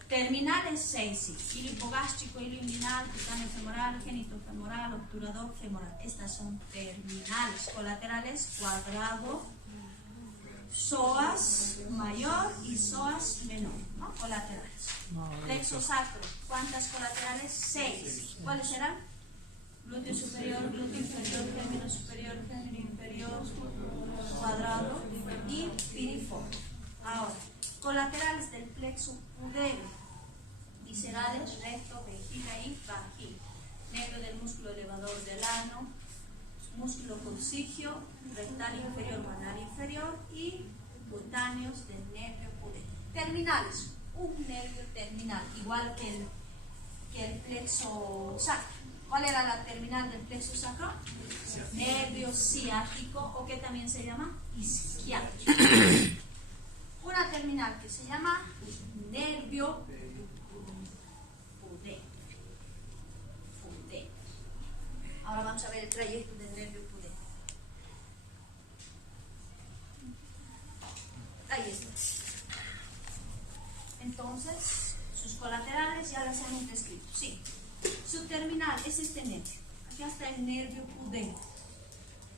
Terminales 6. Hilo hipogástrico, hilo inguinal, cutáneo femoral, génito femoral, obturador femoral. Estas son terminales. Colaterales, cuadrado, psoas mayor y psoas menor, ¿no? Colaterales. Plexo sacro, ¿cuántas colaterales? 6. ¿Cuáles serán? Glúteo superior, glúteo inferior, gémino superior, gémino inferior, cuadrado y piriforme. Ahora, colaterales del plexo pudendo, viscerales, recto, vejiga y vagina. Nervio del músculo elevador del ano, músculo coccigio, rectal inferior o anal inferior y cutáneos del nervio pudendo. Terminales, un nervio terminal, igual que el plexo sacro. ¿Cuál era la terminal del plexo sacro? Nervio ciático, o que también se llama isquiático. Una terminal que se llama nervio pudendo. Ahora vamos a ver el trayecto del nervio pudendo. Ahí está. Entonces, sus colaterales ya las hemos descrito. Sí. Su terminal es este nervio. Aquí está el nervio pudendo.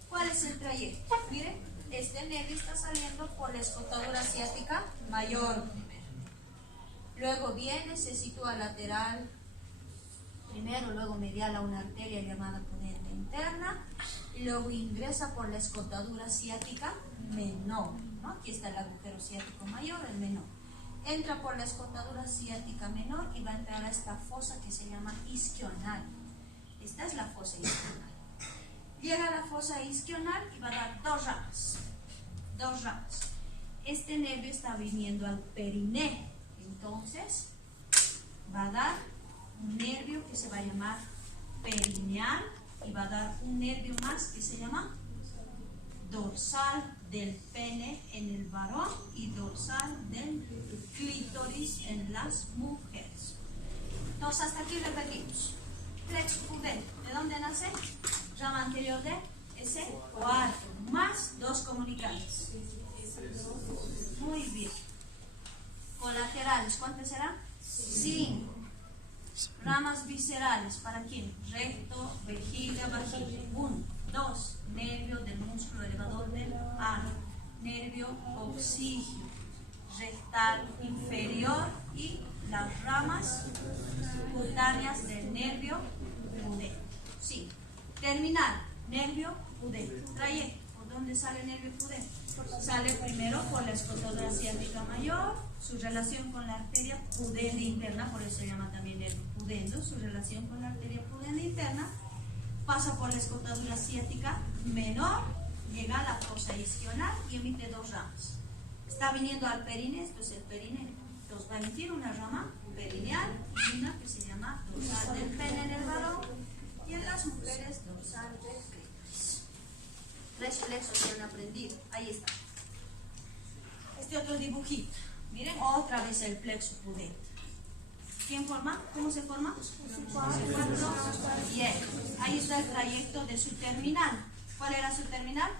¿Cuál es el trayecto? Miren, este nervio está saliendo por la escotadura ciática mayor primero. Luego viene, se sitúa lateral primero, luego medial a una arteria llamada pudenda interna, y luego ingresa por la escotadura ciática menor, ¿no? Aquí está el agujero ciático mayor, el menor. Entra por la escotadura ciática menor y va a entrar a esta fosa que se llama isquional. Esta es la fosa isquional. Llega a la fosa isquional y va a dar 2 ramas. 2 ramas. Este nervio está viniendo al perineo. Entonces, va a dar un nervio que se va a llamar perineal y va a dar un nervio más que se llama dorsal del pene en el varón y dorsal del clítoris en las mujeres. Entonces, hasta aquí repetimos. Plexo pudente, ¿de dónde nace? Rama anterior de S4, más dos comunicantes. Muy bien. Colaterales, ¿cuántas serán? 5. Ramas viscerales, ¿para quién? Recto, vejiga, vagina. 1, 2, nervio del músculo elevador del ano, nervio coxígeo, rectal inferior y las ramas cutáneas del nervio pudente. Sí. Terminal, nervio pudente. Trayecto, ¿por dónde sale el nervio pudente? Sale primero por la escotadura ciática mayor, su relación con la arteria pudende interna, por eso se llama también nervio pudendo, su relación con la arteria pudende interna, pasa por la escotadura ciática menor, llega a la fosa isquional y emite 2 ramas. Está viniendo al perine, esto es el perine, entonces va a emitir una rama perineal y una que se llama dorsal del pene en el varón y en las mujeres dorsal del clítoris. 3 flexos que han aprendido, ahí está. Este otro dibujito, miren, otra vez el plexo pudente. ¿Quién forma? ¿Cómo se forma? 4. Bien, ahí está el trayecto de su terminal. ¿Cuál era su terminal?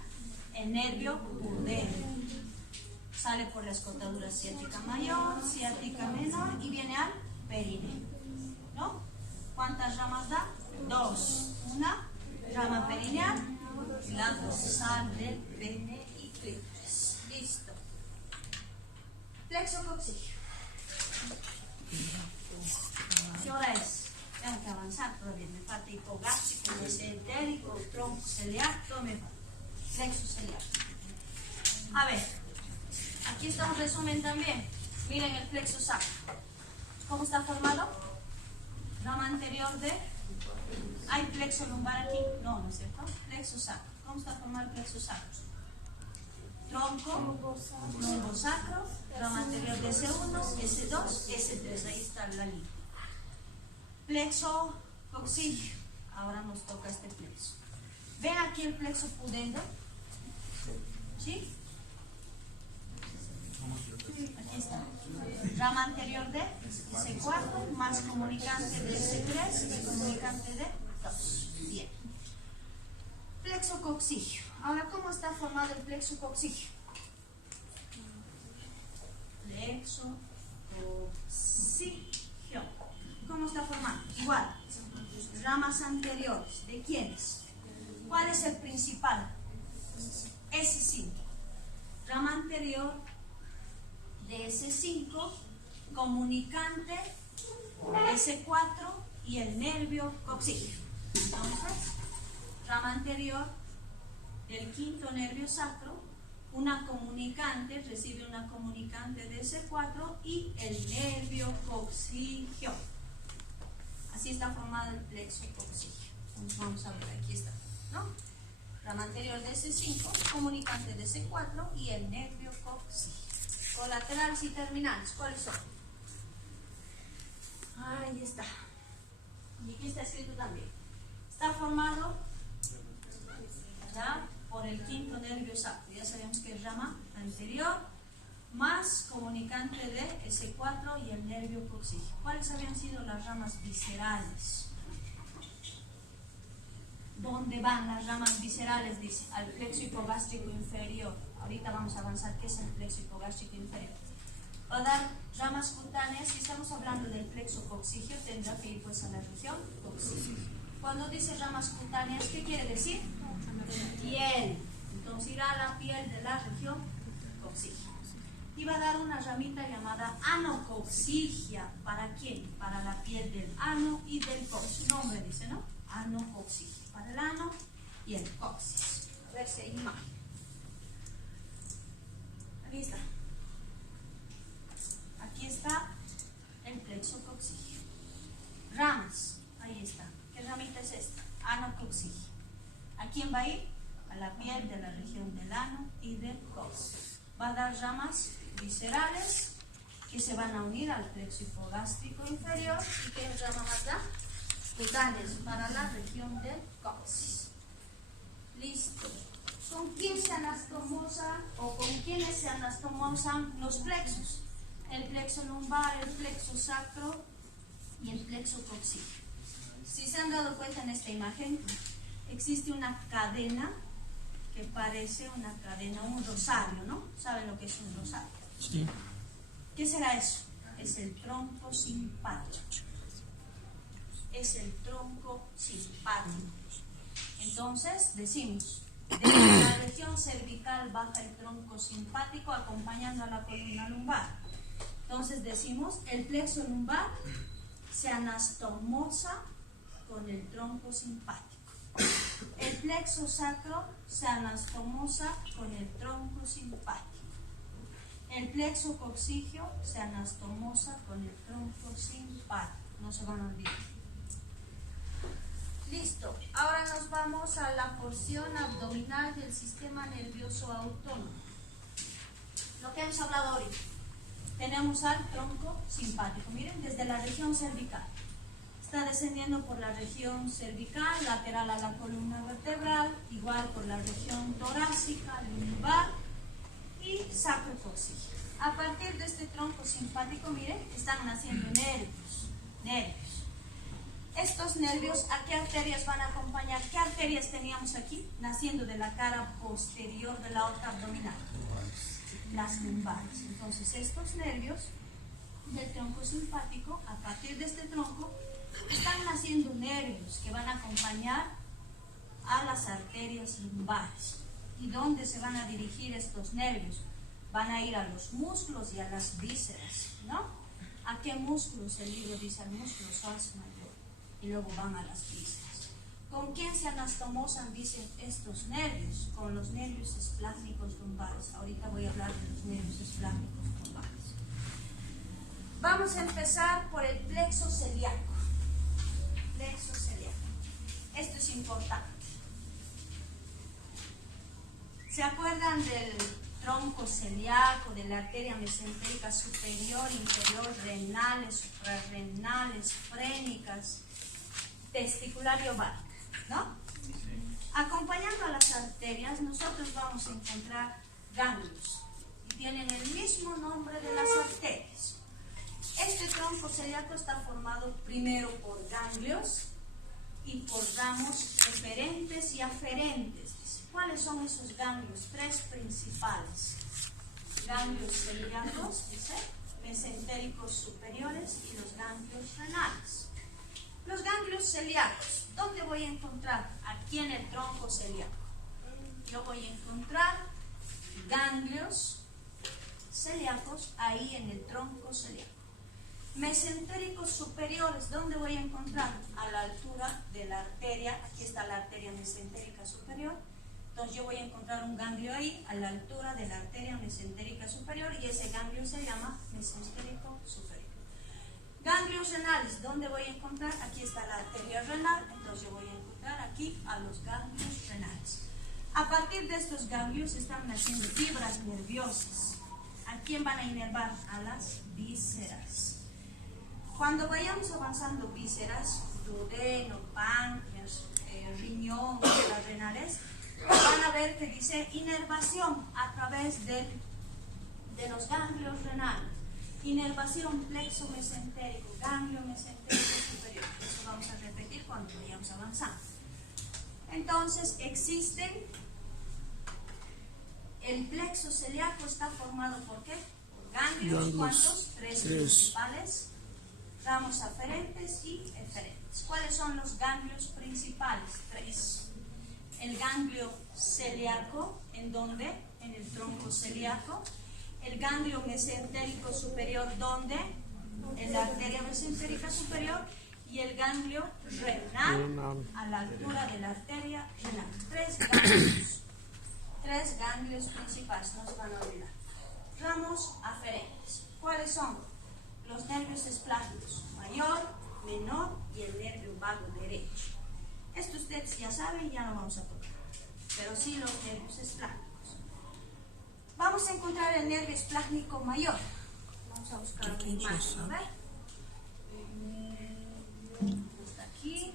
El nervio pudente. Sale por la escotadura ciática mayor, ciática menor y viene al perine. ¿No? ¿Cuántas ramas da? 2. Una rama perineal y la dorsal del pene y clítoris. Listo. Plexo coxígeo. ¿Qué hora es? Tengo que avanzar todavía. Me falta hipogástrico, mesentérico, tronco celiac, todo me falta. Plexo celiac. A ver, aquí está un resumen también. Miren el plexo sacro. ¿Cómo está formado? Rama anterior de... ¿Hay plexo lumbar aquí? No, ¿no es cierto? Plexo sacro. ¿Cómo está formado el plexo sacro? Tronco, lumbosacro, rama anterior de S1, S2, S3. Ahí está la línea. Plexo coxígeo. Ahora nos toca este plexo. ¿Ven aquí el plexo pudendo? ¿Sí? Aquí está. Rama anterior de S4, más comunicante de S3 y comunicante de 2. Bien. Plexo coxígeo. Ahora, ¿cómo está formado el plexo coxígeo? Plexo coxígeo. ¿Cómo está formado? Igual. Ramas anteriores. ¿De quiénes? ¿Cuál es el principal? S5. Rama anterior de S5, comunicante S4 y el nervio coxígeo. Entonces, rama anterior del quinto nervio sacro, una comunicante, recibe una comunicante de S4 y el nervio coxígeo. Así está formado el plexo coxígeo. Entonces vamos a ver, aquí está, ¿no? Rama anterior de S5, comunicante de S4 y el nervio coxígeo. Colaterales y terminales, ¿cuáles son? Ahí está. Y aquí está escrito también. Está formado ya por el quinto nervio sacro. Ya sabemos que es rama anterior más comunicante de S4 y el nervio coxígeo. ¿Cuáles habían sido las ramas viscerales? ¿Dónde van las ramas viscerales? Dice, al plexo hipogástrico inferior. Ahorita vamos a avanzar qué es el plexo hipogástrico inferior. Va a dar ramas cutáneas. Si estamos hablando del plexo coxígeo, tendrá que ir pues a la región coxígeo. Cuando dice ramas cutáneas, ¿qué quiere decir? Piel. Entonces irá a la piel de la región coxígea. Y va a dar una ramita llamada anocoxigia. ¿Para quién? Para la piel del ano y del coxis. Su nombre dice, ¿no? Anocoxigia. Para el ano y el coxis. A ver si hay imagen. Aquí está. Aquí está el plexo coxígeo. Ramas. Ahí está. ¿Qué ramita es esta? Anocoxigia. ¿A quién va a ir? A la piel de la región del ano y del coxis. Va a dar ramas viscerales que se van a unir al plexo hipogástrico inferior. ¿Y qué rama más da? Cutáneas para la región del coxis. Listo. ¿Con quién se anastomosa o con quiénes se anastomosan los plexos? El plexo lumbar, el plexo sacro y el plexo coxígeo. Si se han dado cuenta en esta imagen, existe una cadena que parece una cadena, un rosario, ¿no? ¿Saben lo que es un rosario? Sí. ¿Qué será eso? Es el tronco simpático. Es el tronco simpático. Entonces, decimos, desde la región cervical baja el tronco simpático acompañando a la columna lumbar. Entonces decimos, el plexo lumbar se anastomosa con el tronco simpático. El plexo sacro se anastomosa con el tronco simpático. El plexo coxígeo se anastomosa con el tronco simpático. No se van a olvidar. Listo. Ahora nos vamos a la porción abdominal del sistema nervioso autónomo. Lo que hemos hablado ahorita. Tenemos al tronco simpático. Miren, desde la región cervical. Está descendiendo por la región cervical, lateral a la columna vertebral, igual por la región torácica, lumbar y sacrocoxígeo. A partir de este tronco simpático, miren, están naciendo nervios. Estos nervios, ¿a qué arterias van a acompañar? ¿Qué arterias teníamos aquí? Naciendo de la cara posterior de la aorta abdominal. Las lumbares. Entonces, estos nervios del tronco simpático, a partir de este tronco, están naciendo nervios que van a acompañar a las arterias lumbares. ¿Y dónde se van a dirigir estos nervios? Van a ir a los músculos y a las vísceras, ¿no? ¿A qué músculos? El libro dice al músculo psoas mayor. Y luego van a las vísceras. ¿Con quién se anastomosan, dicen estos nervios? Con los nervios esplácnicos lumbares. Ahorita voy a hablar de los nervios esplácnicos lumbares. Vamos a empezar por el plexo celíaco. Plexo celíaco. Esto es importante. ¿Se acuerdan del tronco celíaco, de la arteria mesentérica superior, inferior, renales, suprarrenales, frénicas, testicular y ovárica, ¿no? Acompañando a las arterias, nosotros vamos a encontrar ganglios y tienen el mismo nombre de las arterias. Este tronco celíaco está formado primero por ganglios y por ramos eferentes y aferentes. ¿Cuáles son esos ganglios? Tres principales. Ganglios celíacos, dice, mesentéricos superiores y los ganglios renales. Los ganglios celíacos, ¿dónde voy a encontrar? Aquí en el tronco celíaco. Yo voy a encontrar ganglios celíacos ahí en el tronco celíaco. Mesentéricos superiores, ¿dónde voy a encontrar? A la altura de la arteria, aquí está la arteria mesentérica superior. Entonces yo voy a encontrar un ganglio ahí, a la altura de la arteria mesentérica superior, y ese ganglio se llama mesentérico superior. Ganglios renales, ¿dónde voy a encontrar? Aquí está la arteria renal, entonces yo voy a encontrar aquí a los ganglios renales. A partir de estos ganglios están naciendo fibras nerviosas. ¿A quién van a inervar? A las vísceras. Cuando vayamos avanzando vísceras, duodeno, páncreas, riñón, las renales, van a ver que dice inervación a través de los ganglios renales. Inervación plexo mesentérico, ganglio mesentérico superior. Eso vamos a repetir cuando vayamos avanzando. Entonces, existen, el plexo celíaco está formado ¿por qué? Por ganglios, ¿cuántos? Tres principales, ramos aferentes y eferentes. ¿Cuáles son los ganglios principales? Tres. El ganglio celíaco, ¿en dónde? En el tronco celíaco. El ganglio mesentérico superior, ¿dónde? En la arteria mesentérica superior. Y el ganglio renal, a la altura de la arteria renal. Tres ganglios principales, no se van a olvidar. Ramos aferentes. ¿Cuáles son? Los nervios esplácnicos, mayor, menor y el nervio vago derecho. Esto ustedes ya saben, ya no vamos a tocar, pero sí los nervios esplácnicos. Vamos a encontrar el nervio esplácnico mayor. Vamos a buscar una imagen, a ver. Está aquí,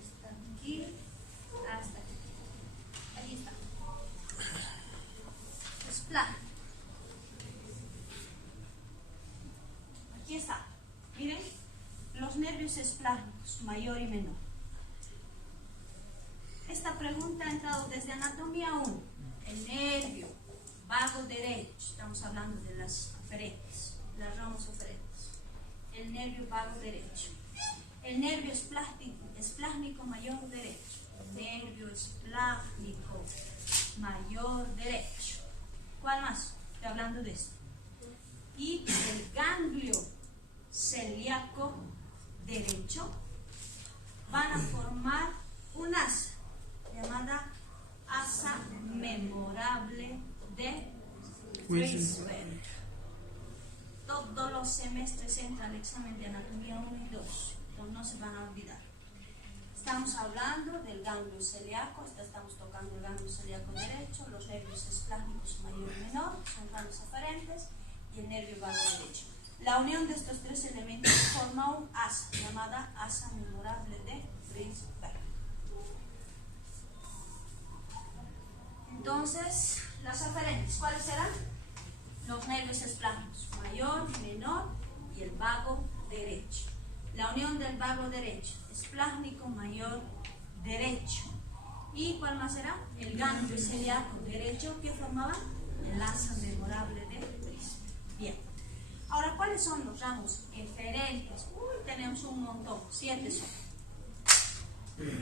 está aquí, hasta aquí. Aquí está. Miren, los nervios esplánicos, mayor y menor. Esta pregunta ha entrado desde anatomía 1. El nervio vago derecho, estamos hablando de las aferentes, las ramas aferentes. El nervio vago derecho. El nervio esplácnico mayor derecho. Nervio esplácnico mayor derecho. ¿Cuál más? Estoy hablando de esto. Y el ganglio celíaco derecho van a formar un asa llamada asa memorable de Brisbane. Todos los semestres entra al examen de anatomía 1 y 2, entonces no se van a olvidar. Estamos hablando del ganglio celíaco, estamos tocando el ganglio celíaco derecho, los nervios esplácnicos mayor y menor, son ramas aferentes, y el nervio vago derecho. La unión de estos tres elementos forma un asa, llamada asa memorable de Brisbane. Entonces, las aferentes, ¿cuáles serán? Los nervios esplácnicos, mayor, menor y el vago derecho. La unión del vago derecho, esplácnico mayor derecho. ¿Y cuál más será? El ganglio celíaco derecho que formaba el asa memorable de Brisbane. Bien. Ahora, ¿cuáles son los ramos eferentes? Tenemos un montón, 7 son.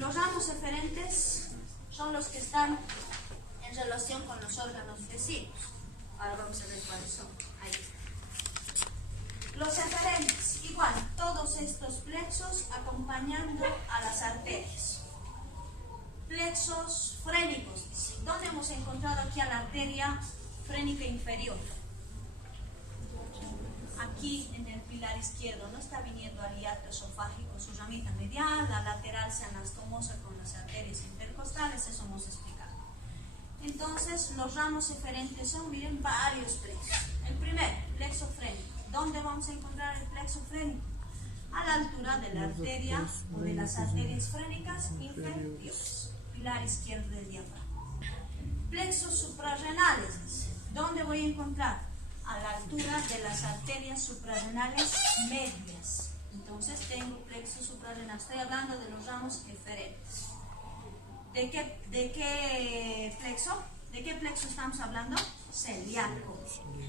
Los ramos eferentes son los que están en relación con los órganos vecinos. Ahora vamos a ver cuáles son. Ahí. Los eferentes, igual, todos estos plexos acompañando a las arterias. Plexos frénicos. ¿Dónde hemos encontrado aquí a la arteria frénica inferior? Aquí en el pilar izquierdo, no está viniendo al hiato esofágico, su ramita medial, la lateral se anastomosa con las arterias intercostales, eso hemos explicado. Entonces, los ramos eferentes son, miren, varios plexos. El primero, plexo frénico. ¿Dónde vamos a encontrar el plexo frénico? A la altura de la arteria o de las arterias frénicas inferiores, pilar izquierdo del diafragma. Plexos suprarrenales, ¿dónde voy a encontrar? A la altura de las arterias suprarrenales medias. Entonces tengo plexo suprarrenal. Estoy hablando de los ramos eferentes. ¿De qué plexo? ¿De qué plexo estamos hablando? Celíaco.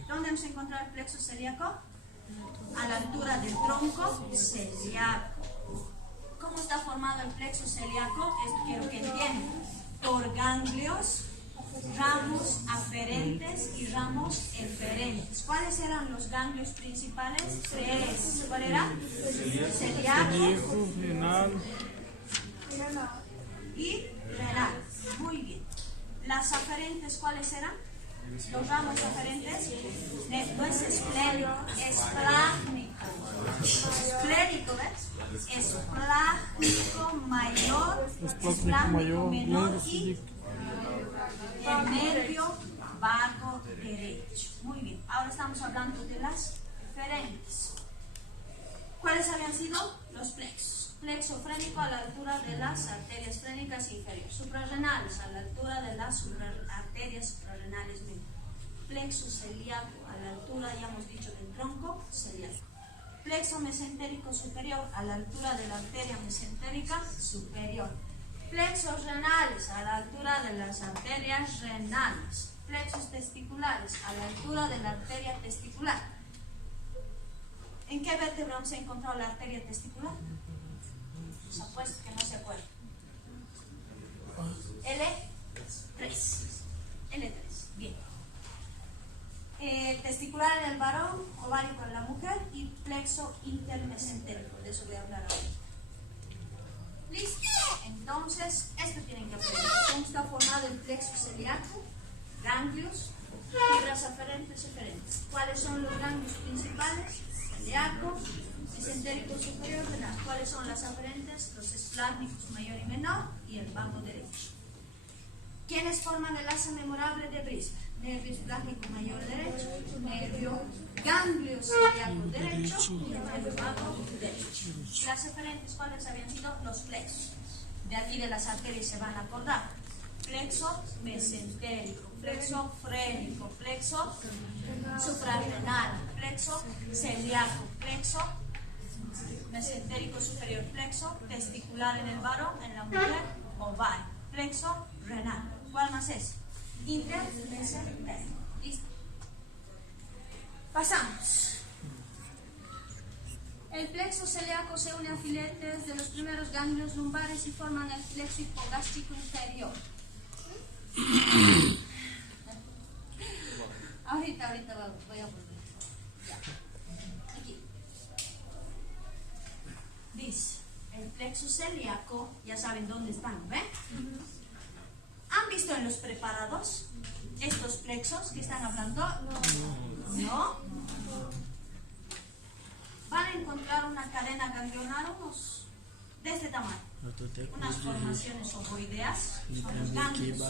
¿Dónde vamos a encontrar el plexo celíaco? A la altura del tronco celíaco. ¿Cómo está formado el plexo celíaco? Esto quiero que entiendan. Por ganglios, ramos aferentes y ramos eferentes. ¿Cuáles eran los ganglios principales? 3. ¿Cuál era? Celíaco, renal y renal. Muy bien. Las aferentes, ¿cuáles eran? Los ramos aferentes. No es esplénico, esplácnico. Esplénico, ¿ves? Esplácnico mayor, esplácnico menor y el nervio vago derecho. Muy bien. Ahora estamos hablando de las eferentes. ¿Cuáles habían sido? Los plexos. Plexo frénico a la altura de las arterias frénicas inferiores. Suprarrenales a la altura de las arterias suprarrenales menores. Plexo celíaco a la altura, ya hemos dicho, del tronco celíaco. Plexo mesentérico superior a la altura de la arteria mesentérica superior. Plexos renales a la altura de las arterias renales. Plexos testiculares a la altura de la arteria testicular. ¿En qué vértebra vamos a encontrar la arteria testicular? Os apuesto que no se acuerdan. L3. L3. Bien. Testicular en el varón, ovárico en la mujer y plexo intermesentérico. De eso voy a hablar ahora. ¿Listo? Entonces, esto tienen que aprender. ¿Cómo está formado el plexo celíaco? Ganglios, fibras aferentes, eferentes. ¿Cuáles son los ganglios principales? Celíaco, mesentérico superior, renal. ¿Cuáles son las aferentes? Los esplácnicos mayor y menor y el vago derecho. ¿Quiénes forman el asa memorable de Brisbane? Nervio esplácnico mayor derecho, nervio ganglio celíaco derecho y el nervio vago derecho. Las eferentes, ¿cuáles habían sido? Los plexos. De aquí de las arterias se van a acordar. plexo mesentérico, plexo frénico, plexo suprarrenal, plexo celíaco, plexo mesentérico superior, plexo testicular en el varón, en la mujer ovario, plexo renal. ¿Cuál más es? Intermesentérico. Listo. Pasamos. El plexo celíaco se une a filetes de los primeros ganglios lumbares y forman el plexo hipogástrico inferior. Ahorita voy a volver. Ya. Aquí. Dice, el plexo celíaco, ya saben dónde están, ¿ven? ¿Han visto en los preparados estos plexos que están hablando? ¿No? Van a encontrar una cadena ganglionar de este tamaño, unas formaciones ovoideas, son los ganglios.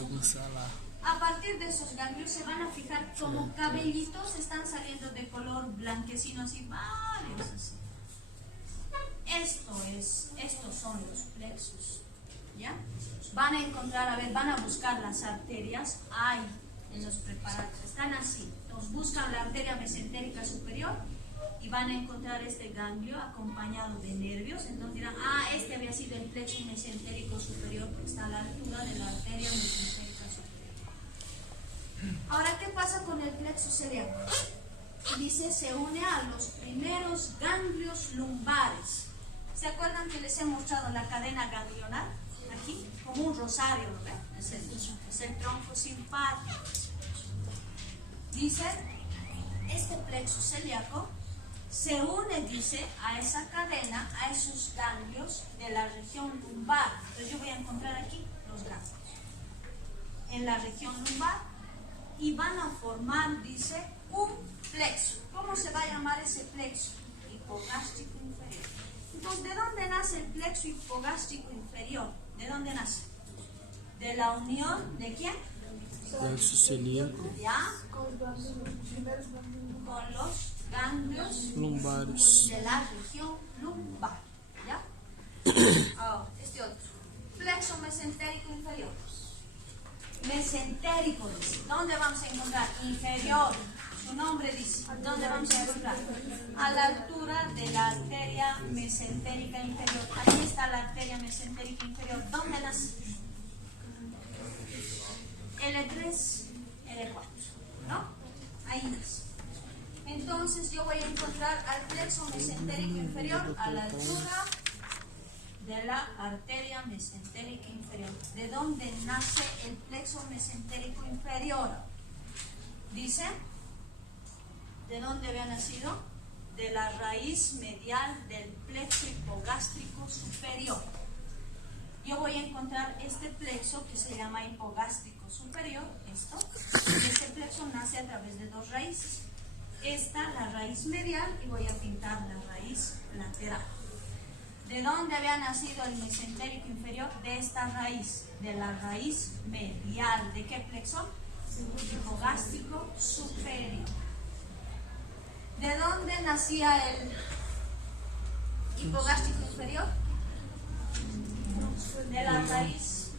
A partir de esos ganglios se van a fijar como cabellitos están saliendo de color blanquecino, así varios así. Estos son los plexos, ¿ya? Van a encontrar, van a buscar las arterias, hay en los preparados, están así. Entonces buscan la arteria mesentérica superior y van a encontrar este ganglio acompañado de nervios. Entonces dirán, este había sido el plexo mesentérico superior porque está a la altura de la arteria mesentérica superior. Ahora, ¿qué pasa con el plexo celíaco? Dice, se une a los primeros ganglios lumbares. ¿Se acuerdan que les he mostrado la cadena ganglionar? Aquí, como un rosario, ¿no ven? Es el tronco simpático. Dice, este plexo celíaco se une, dice, a esa cadena, a esos ganglios de la región lumbar. Entonces yo voy a encontrar aquí los ganglios en la región lumbar y van a formar, dice, un plexo. ¿Cómo se va a llamar ese plexo? Hipogástrico inferior. Entonces, ¿de dónde nace el plexo hipogástrico inferior? ¿De dónde nace? De la unión de quién? Plexo celíaco. ¿Ya? Con los ganglios lumbares de la región lumbar. ¿Ya? Este otro. Plexo mesentérico inferior. Mesentérico dice. ¿Dónde vamos a encontrar? Inferior. Su nombre dice. ¿Dónde vamos a encontrar? A la altura de la arteria mesentérica inferior. Aquí está la arteria mesentérica inferior. ¿Dónde nace? L3, L4. ¿No? Ahí nace. Entonces yo voy a encontrar al plexo mesentérico inferior a la altura de la arteria mesentérica inferior. ¿De dónde nace el plexo mesentérico inferior? Dice, ¿de dónde había nacido? De la raíz medial del plexo hipogástrico superior. Yo voy a encontrar este plexo que se llama hipogástrico superior, esto. Este plexo nace a través de dos raíces. Esta, la raíz medial, y voy a pintar la raíz lateral. ¿De dónde había nacido el mesentérico inferior? De esta raíz, de la raíz medial. ¿De qué plexo? Hipogástrico superior. ¿De dónde nacía el hipogástrico inferior? De la raíz.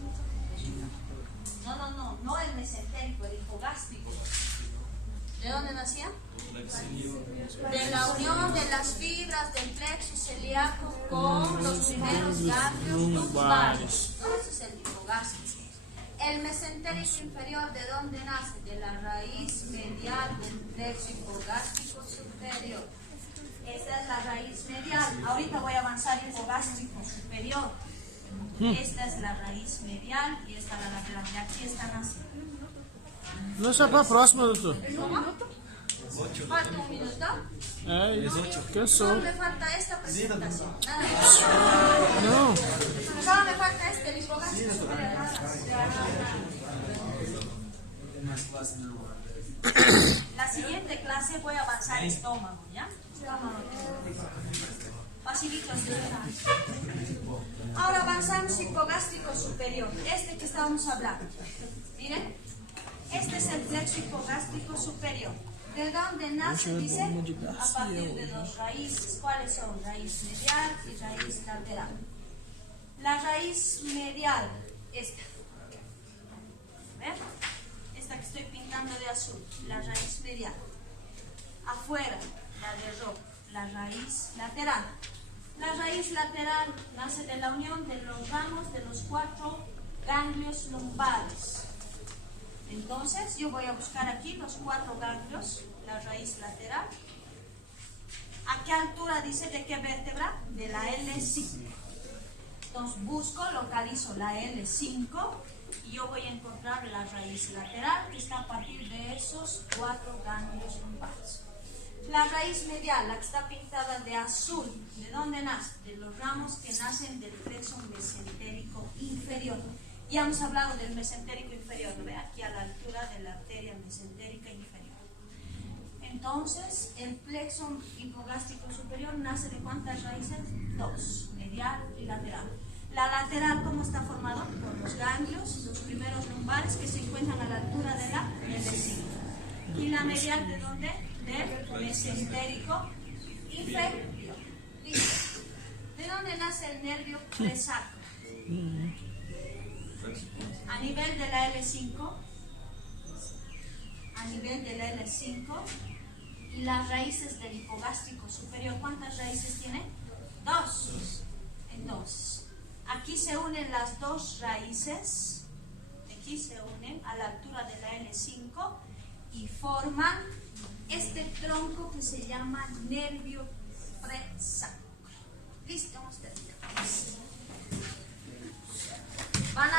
No el mesentérico, el hipogástrico. ¿De dónde nacía? De la unión de las fibras del plexo celíaco con los primeros ganglios lumbares. Ese es el hipogástrico. El mesentérico inferior, ¿de dónde nace? De la raíz medial del plexo hipogástrico superior. Esta es la raíz medial. Ahorita voy a avanzar hipogástrico superior. Esta es la raíz medial y esta la lateral. De aquí están así. Não se para a próxima, doutor. ¿Cómo? ¿Falta un minuto? Que sou? Solo me falta esta presentación. Nada más. Não. Solo me falta el hipogástrico superior. La siguiente clase voy a avanzar estómago, ¿ya? Estómago. Facilito este. Ahora avanzamos hipogástrico superior. Este que estábamos hablando. Miren. Este es el plexo hipogástrico superior. ¿De dónde nace? Dice, a partir de dos raíces. ¿Cuáles son? Raíz medial y raíz lateral. La raíz medial, esta. ¿Ven? Esta que estoy pintando de azul, la raíz medial. Afuera, la de rojo, la raíz lateral. La raíz lateral nace de la unión de los ramos de los 4 ganglios lumbares. Entonces, yo voy a buscar aquí los 4 ganglios, la raíz lateral. ¿A qué altura dice de qué vértebra? De la L5. Entonces, busco, localizo la L5 y yo voy a encontrar la raíz lateral que está a partir de esos 4 ganglios lumbares. La raíz medial, la que está pintada de azul, ¿de dónde nace? De los ramos que nacen del plexo mesentérico inferior. Ya hemos hablado del mesentérico inferior, ¿no ve? Aquí a la altura de la arteria mesentérica inferior. Entonces, el plexo hipogástrico superior nace de ¿cuántas raíces? 2, medial y lateral. La lateral, ¿cómo está formado? Por los ganglios, los primeros lumbares que se encuentran a la altura de la L5. ¿Y la medial de dónde? Del mesentérico inferior. ¿Listo? ¿De dónde nace el nervio presacro? A nivel de la L5. A nivel de la L5. Y las raíces del hipogástrico superior, ¿cuántas raíces tiene? 2. Entonces, aquí se unen las 2 raíces. Aquí se unen a la altura de la L5 y forman este tronco que se llama nervio presacro. ¿Listo? Van a